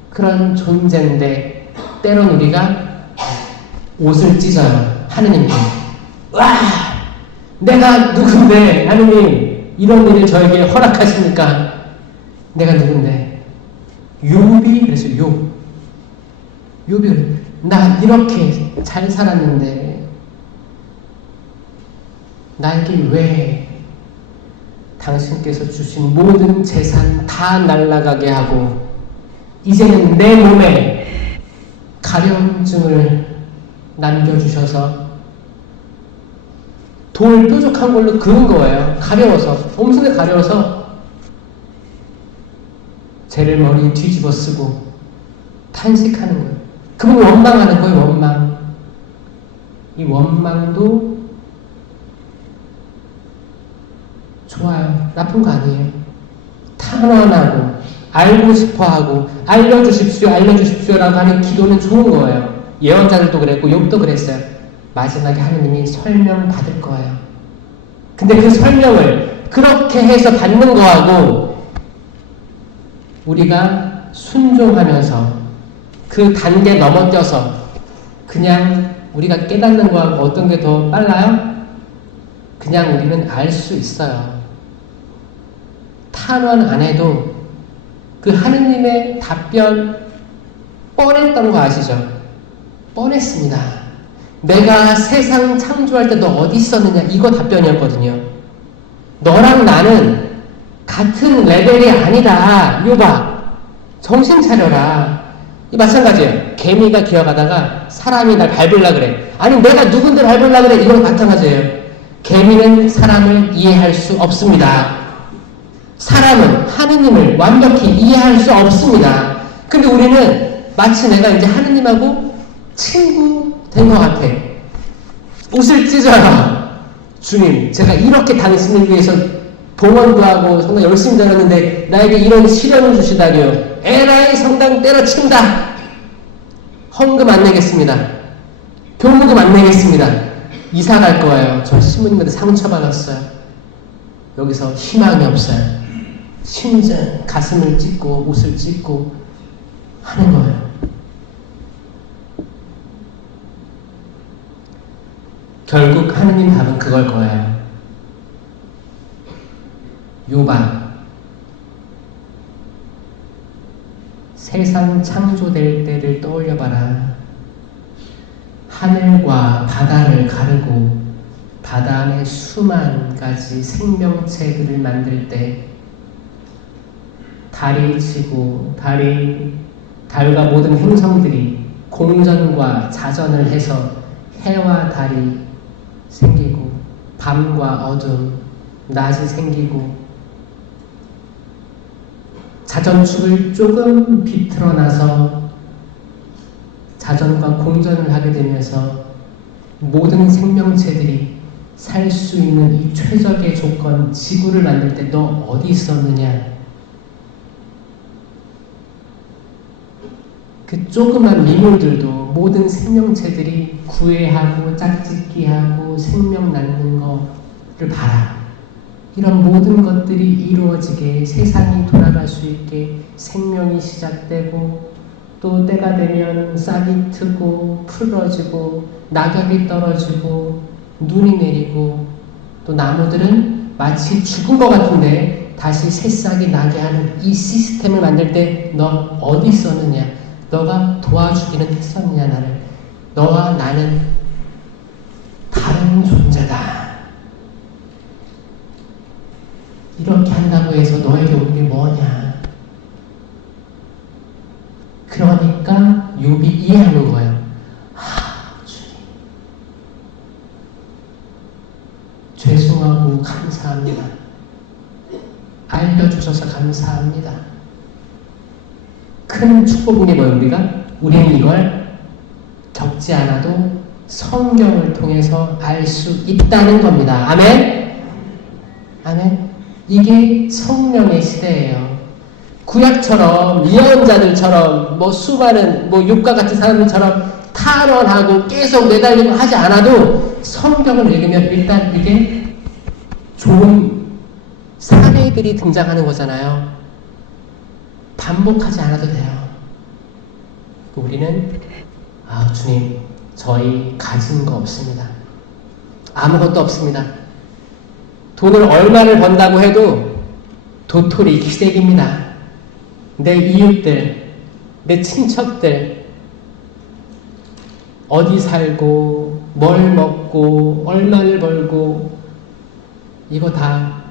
그런 존재인데 때론 우리가 옷을 찢어요. 하느님께. 와! 내가 누군데 하느님 이런 일을 저에게 허락하십니까? 내가 누군데? 욥이 그래서 욥이 그래. 나 이렇게 잘 살았는데 나에게 왜 당신께서 주신 모든 재산 다 날아가게 하고 이제는 내 몸에 가려움증을 남겨주셔서 돌 뾰족한 걸로 그은 거예요. 가려워서, 엄청나게 가려워서 죄를 머리에 뒤집어 쓰고 탄식하는 거예요. 그분 원망하는 거예요. 원망. 이 원망도 좋아요. 나쁜 거 아니에요. 탄원하고 알고 싶어하고 알려주십시오라고 하는 기도는 좋은 거예요. 예언자들도 그랬고 욥도 그랬어요. 마지막에 하느님이 설명받을 거예요. 근데 그 설명을 그렇게 해서 받는 거하고 우리가 순종하면서 그 단계 넘어뛰어서 그냥 우리가 깨닫는 거하고 어떤 게 더 빨라요? 그냥 우리는 알 수 있어요. 탄원 안 해도 그 하느님의 답변 뻔했던 거 아시죠? 뻔했습니다. 내가 세상 창조할 때 너 어디 있었느냐? 이거 답변이었거든요. 너랑 나는 같은 레벨이 아니다. 욥아, 정신 차려라. 이 마찬가지예요. 개미가 기어가다가 사람이 날 밟으려 그래. 아니 내가 누군데 밟으려 그래. 이거랑 마찬가지예요. 개미는 사람을 이해할 수 없습니다. 사람은 하느님을 완벽히 이해할 수 없습니다. 근데 우리는 마치 내가 이제 하느님하고 친구 된 것 같아. 옷을 찢어라. 주님, 제가 이렇게 당신을 위해서 동원도 하고 정말 열심히 다녔는데 나에게 이런 시련을 주시다니요. 에라이 성당 때려친다. 헌금 안 내겠습니다. 교무금 안 내겠습니다. 이사 갈 거예요. 저 신부님한테 상처받았어요. 여기서 희망이 없어요. 심장, 가슴을 찢고 옷을 찢고 하는 거예요. 결국 하느님 답은 그걸 거예요. 욥아, 세상 창조될 때를 떠올려봐라. 하늘과 바다를 가르고 바다 안에 수만 가지 생명체들을 만들 때 달이 지고 달과 모든 행성들이 공전과 자전을 해서 해와 달이 생기고 밤과 어둠, 낮이 생기고 자전축을 조금 비틀어 놔서 자전과 공전을 하게 되면서 모든 생명체들이 살 수 있는 이 최적의 조건, 지구를 만들 때 너 어디 있었느냐? 그 조그만 미물들도 모든 생명체들이 구애하고 짝짓기하고 생명 낳는 거를 봐라. 이런 모든 것들이 이루어지게 세상이 돌아갈 수 있게 생명이 시작되고 또 때가 되면 싹이 트고 풀어지고 낙엽이 떨어지고 눈이 내리고 또 나무들은 마치 죽은 것 같은데 다시 새싹이 나게 하는 이 시스템을 만들 때 너 어디 있었느냐? 너가 도와주기는 했었느냐 나를? 너와 나는 다른 존재다. 이렇게 한다고 해서 너에게 온 게 뭐냐? 그러니까 욥이 이해하는 거예요. 주님, 죄송하고 감사합니다. 알려주셔서 감사합니다. 큰 축복인 게 뭐예요? 우리는 이걸 겪지 않아도 성경을 통해서 알 수 있다는 겁니다. 아멘? 아멘? 이게 성령의 시대예요. 구약처럼 예언자들처럼 수많은 욥과 같은 사람들처럼 탄원하고 계속 내달리고 하지 않아도 성경을 읽으면 일단 이게 좋은 사례들이 등장하는 거잖아요. 반복하지 않아도 돼요. 우리는 주님, 저희 가진 거 없습니다. 아무것도 없습니다. 돈을 얼마를 번다고 해도 도토리 기색입니다. 내 이웃들, 내 친척들, 어디 살고, 뭘 먹고, 얼마를 벌고, 이거 다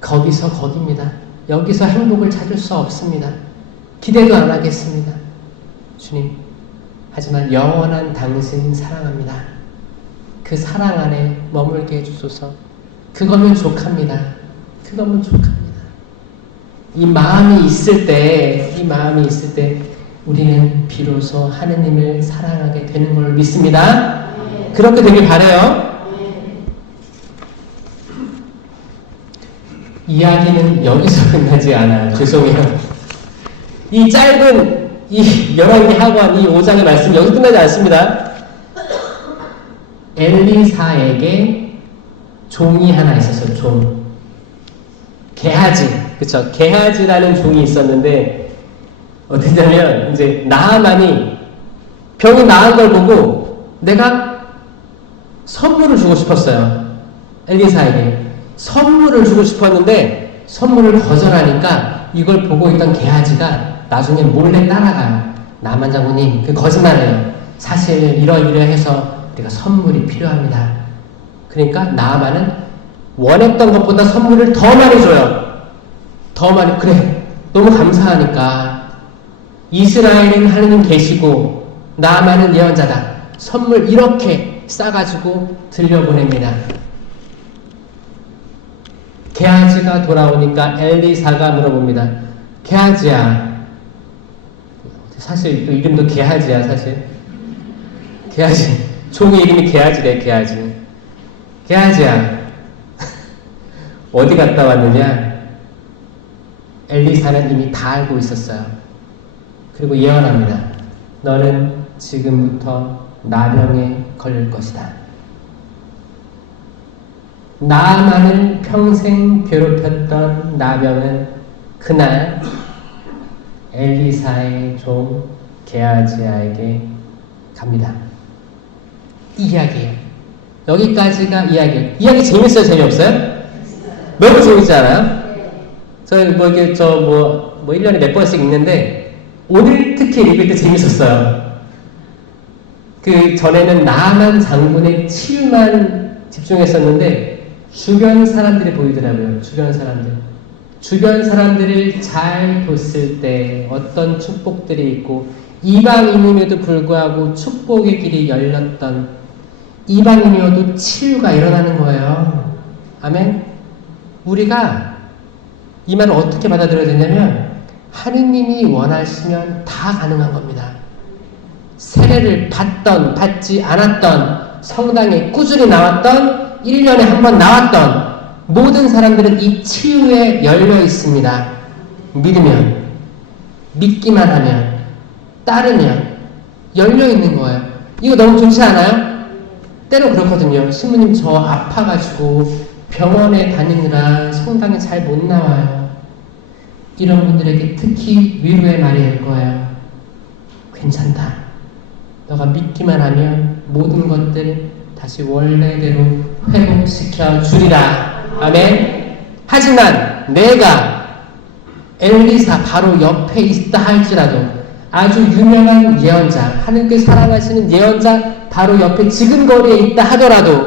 거기서 거기입니다. 여기서 행복을 찾을 수 없습니다. 기대도 안 하겠습니다. 주님, 하지만 영원한 당신 사랑합니다. 그 사랑 안에 머물게 해주소서. 그거면 족합니다. 그거면 족합니다. 이 마음이 있을 때 우리는 비로소 하느님을 사랑하게 되는 걸 믿습니다. 그렇게 되길 바라요. 이야기는 여기서 끝나지 않아요. 죄송해요. 이 짧은 이 열왕기 하관 이 5장의 말씀이 여기서 끝나지 않습니다. 엘리사에게 종이 하나 있었어요. 종. 게하지. 그쵸. 게하지라는 종이 있었는데, 어떠냐면, 이제, 나아만이 병이 나은 걸 보고, 내가 선물을 주고 싶었어요. 엘리사에게. 선물을 주고 싶었는데, 선물을 거절하니까, 이걸 보고 있던 게하지가 나중에 몰래 따라가요. 나아만 장군님, 그 거짓말이에요. 사실, 이러이러해서 우리가 선물이 필요합니다. 그러니까, 나아만은 원했던 것보다 선물을 더 많이 줘요. 더 많이, 그래. 너무 감사하니까. 이스라엘은 하느님 계시고, 나아만은 예언자다. 선물 이렇게 싸가지고 들려보냅니다. 게하지가 돌아오니까 엘리사가 물어봅니다. 게하지야. 사실 또 이름도 게하지야, 사실. 게하지. 종의 이름이 게하지래, 게하지. 게하지야. 어디 갔다 왔느냐? 엘리사는 이미 다 알고 있었어요. 그리고 예언합니다. 너는 지금부터 나병에 걸릴 것이다. 나아만을 평생 괴롭혔던 나병은 그날 엘리사의 종 게하지야에게 갑니다. 이 이야기예요. 여기까지가 이야기예요. 이야기 재밌어요? 재미없어요? 너무 재밌지 않아요? 저희 뭐 이게 1년에 몇 번씩 읽는데 오늘 특히 읽을 때 재밌었어요. 그 전에는 나아만 장군의 치유만 집중했었는데 주변 사람들이 보이더라고요. 주변 사람들을 잘 뒀을 때 어떤 축복들이 있고 이방인임에도 불구하고 축복의 길이 열렸던 이방인이어도 치유가 일어나는 거예요. 아멘? 우리가 이 말을 어떻게 받아들여야 되냐면 하느님이 원하시면 다 가능한 겁니다. 세례를 받던 받지 않았던 성당에 꾸준히 나왔던 1년에 한 번 나왔던 모든 사람들은 이 치유에 열려 있습니다. 믿으면, 믿기만 하면, 따르면 열려 있는 거예요. 이거 너무 좋지 않아요? 때로 그렇거든요. 신부님 저 아파가지고 병원에 다니느라 성당에 잘 못 나와요. 이런 분들에게 특히 위로의 말이 될 거예요. 괜찮다. 너가 믿기만 하면 모든 것들 다시 원래대로 회복시켜 주리라. 아멘. 하지만 내가 엘리사 바로 옆에 있다 할지라도 아주 유명한 예언자, 하나님께 사랑하시는 예언자 바로 옆에 지금 거리에 있다 하더라도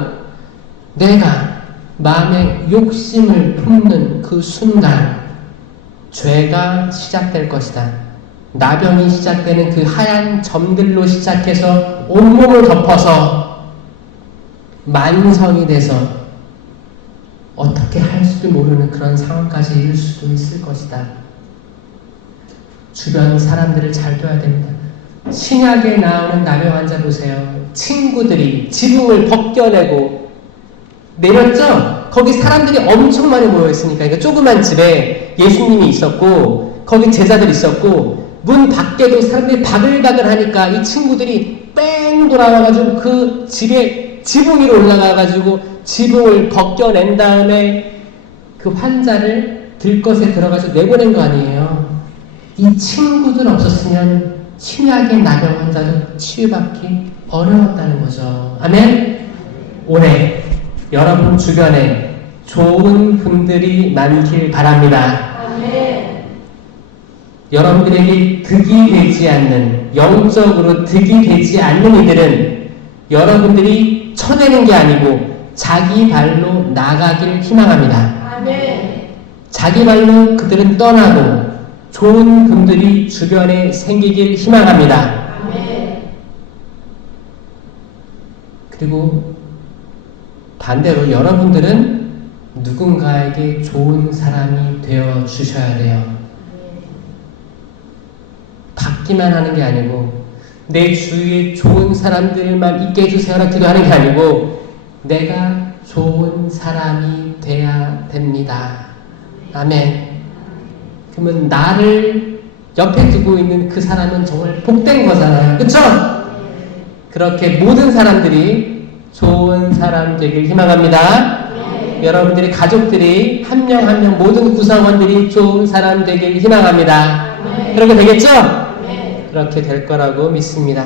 내가 마음에 욕심을 품는 그 순간 죄가 시작될 것이다. 나병이 시작되는 그 하얀 점들로 시작해서 온몸을 덮어서 만성이 돼서 어떻게 할 수도 모르는 그런 상황까지 이를 수도 있을 것이다. 주변 사람들을 잘 둬야 됩니다. 신약에 나오는 나병 환자 보세요. 친구들이 지붕을 벗겨내고 내렸죠? 거기 사람들이 엄청 많이 모여있으니까. 그러니까 조그만 집에 예수님이 있었고 거기 제자들이 있었고 문 밖에도 사람들이 바글바글 하니까 이 친구들이 뺑 돌아와가지고 그 집에 지붕 위로 올라가가지고 지붕을 벗겨낸 다음에 그 환자를 들것에 들어가서 내보낸 거 아니에요. 이 친구들 없었으면 신약의 나병 환자도 치유받기 어려웠다는 거죠. 아멘? 올해 여러분 주변에 좋은 분들이 많길 바랍니다. 아멘. 여러분들에게 득이 되지 않는, 영적으로 득이 되지 않는 이들은 여러분들이 쳐내는 게 아니고 자기 발로 나가길 희망합니다. 아멘. 자기 발로 그들은 떠나고 좋은 분들이 주변에 생기길 희망합니다. 아멘. 그리고 반대로 여러분들은 누군가에게 좋은 사람이 되어 주셔야 돼요. 받기만 하는 게 아니고 내 주위에 좋은 사람들만 있게 해주세요라 기도하는 게 아니고 내가 좋은 사람이 돼야 됩니다. 아멘. 그러면 나를 옆에 두고 있는 그 사람은 정말 복된 거잖아요. 그쵸? 그렇게 모든 사람들이 좋은 사람 되길 희망합니다. 여러분들의 가족들이 한 명 한 명 모든 구성원들이 좋은 사람 되길 희망합니다. 그렇게 되겠죠? 그렇게 될 거라고 믿습니다.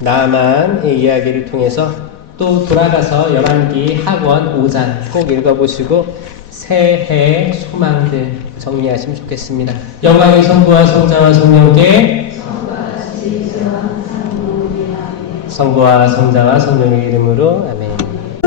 나만의 이야기를 통해서 또 돌아가서 열왕기 하권 5장 꼭 읽어보시고 새해 소망들 정리하시면 좋겠습니다. 영광의 성부와 성자와 성령께 성부와 성자와 성령의 이름으로 아멘.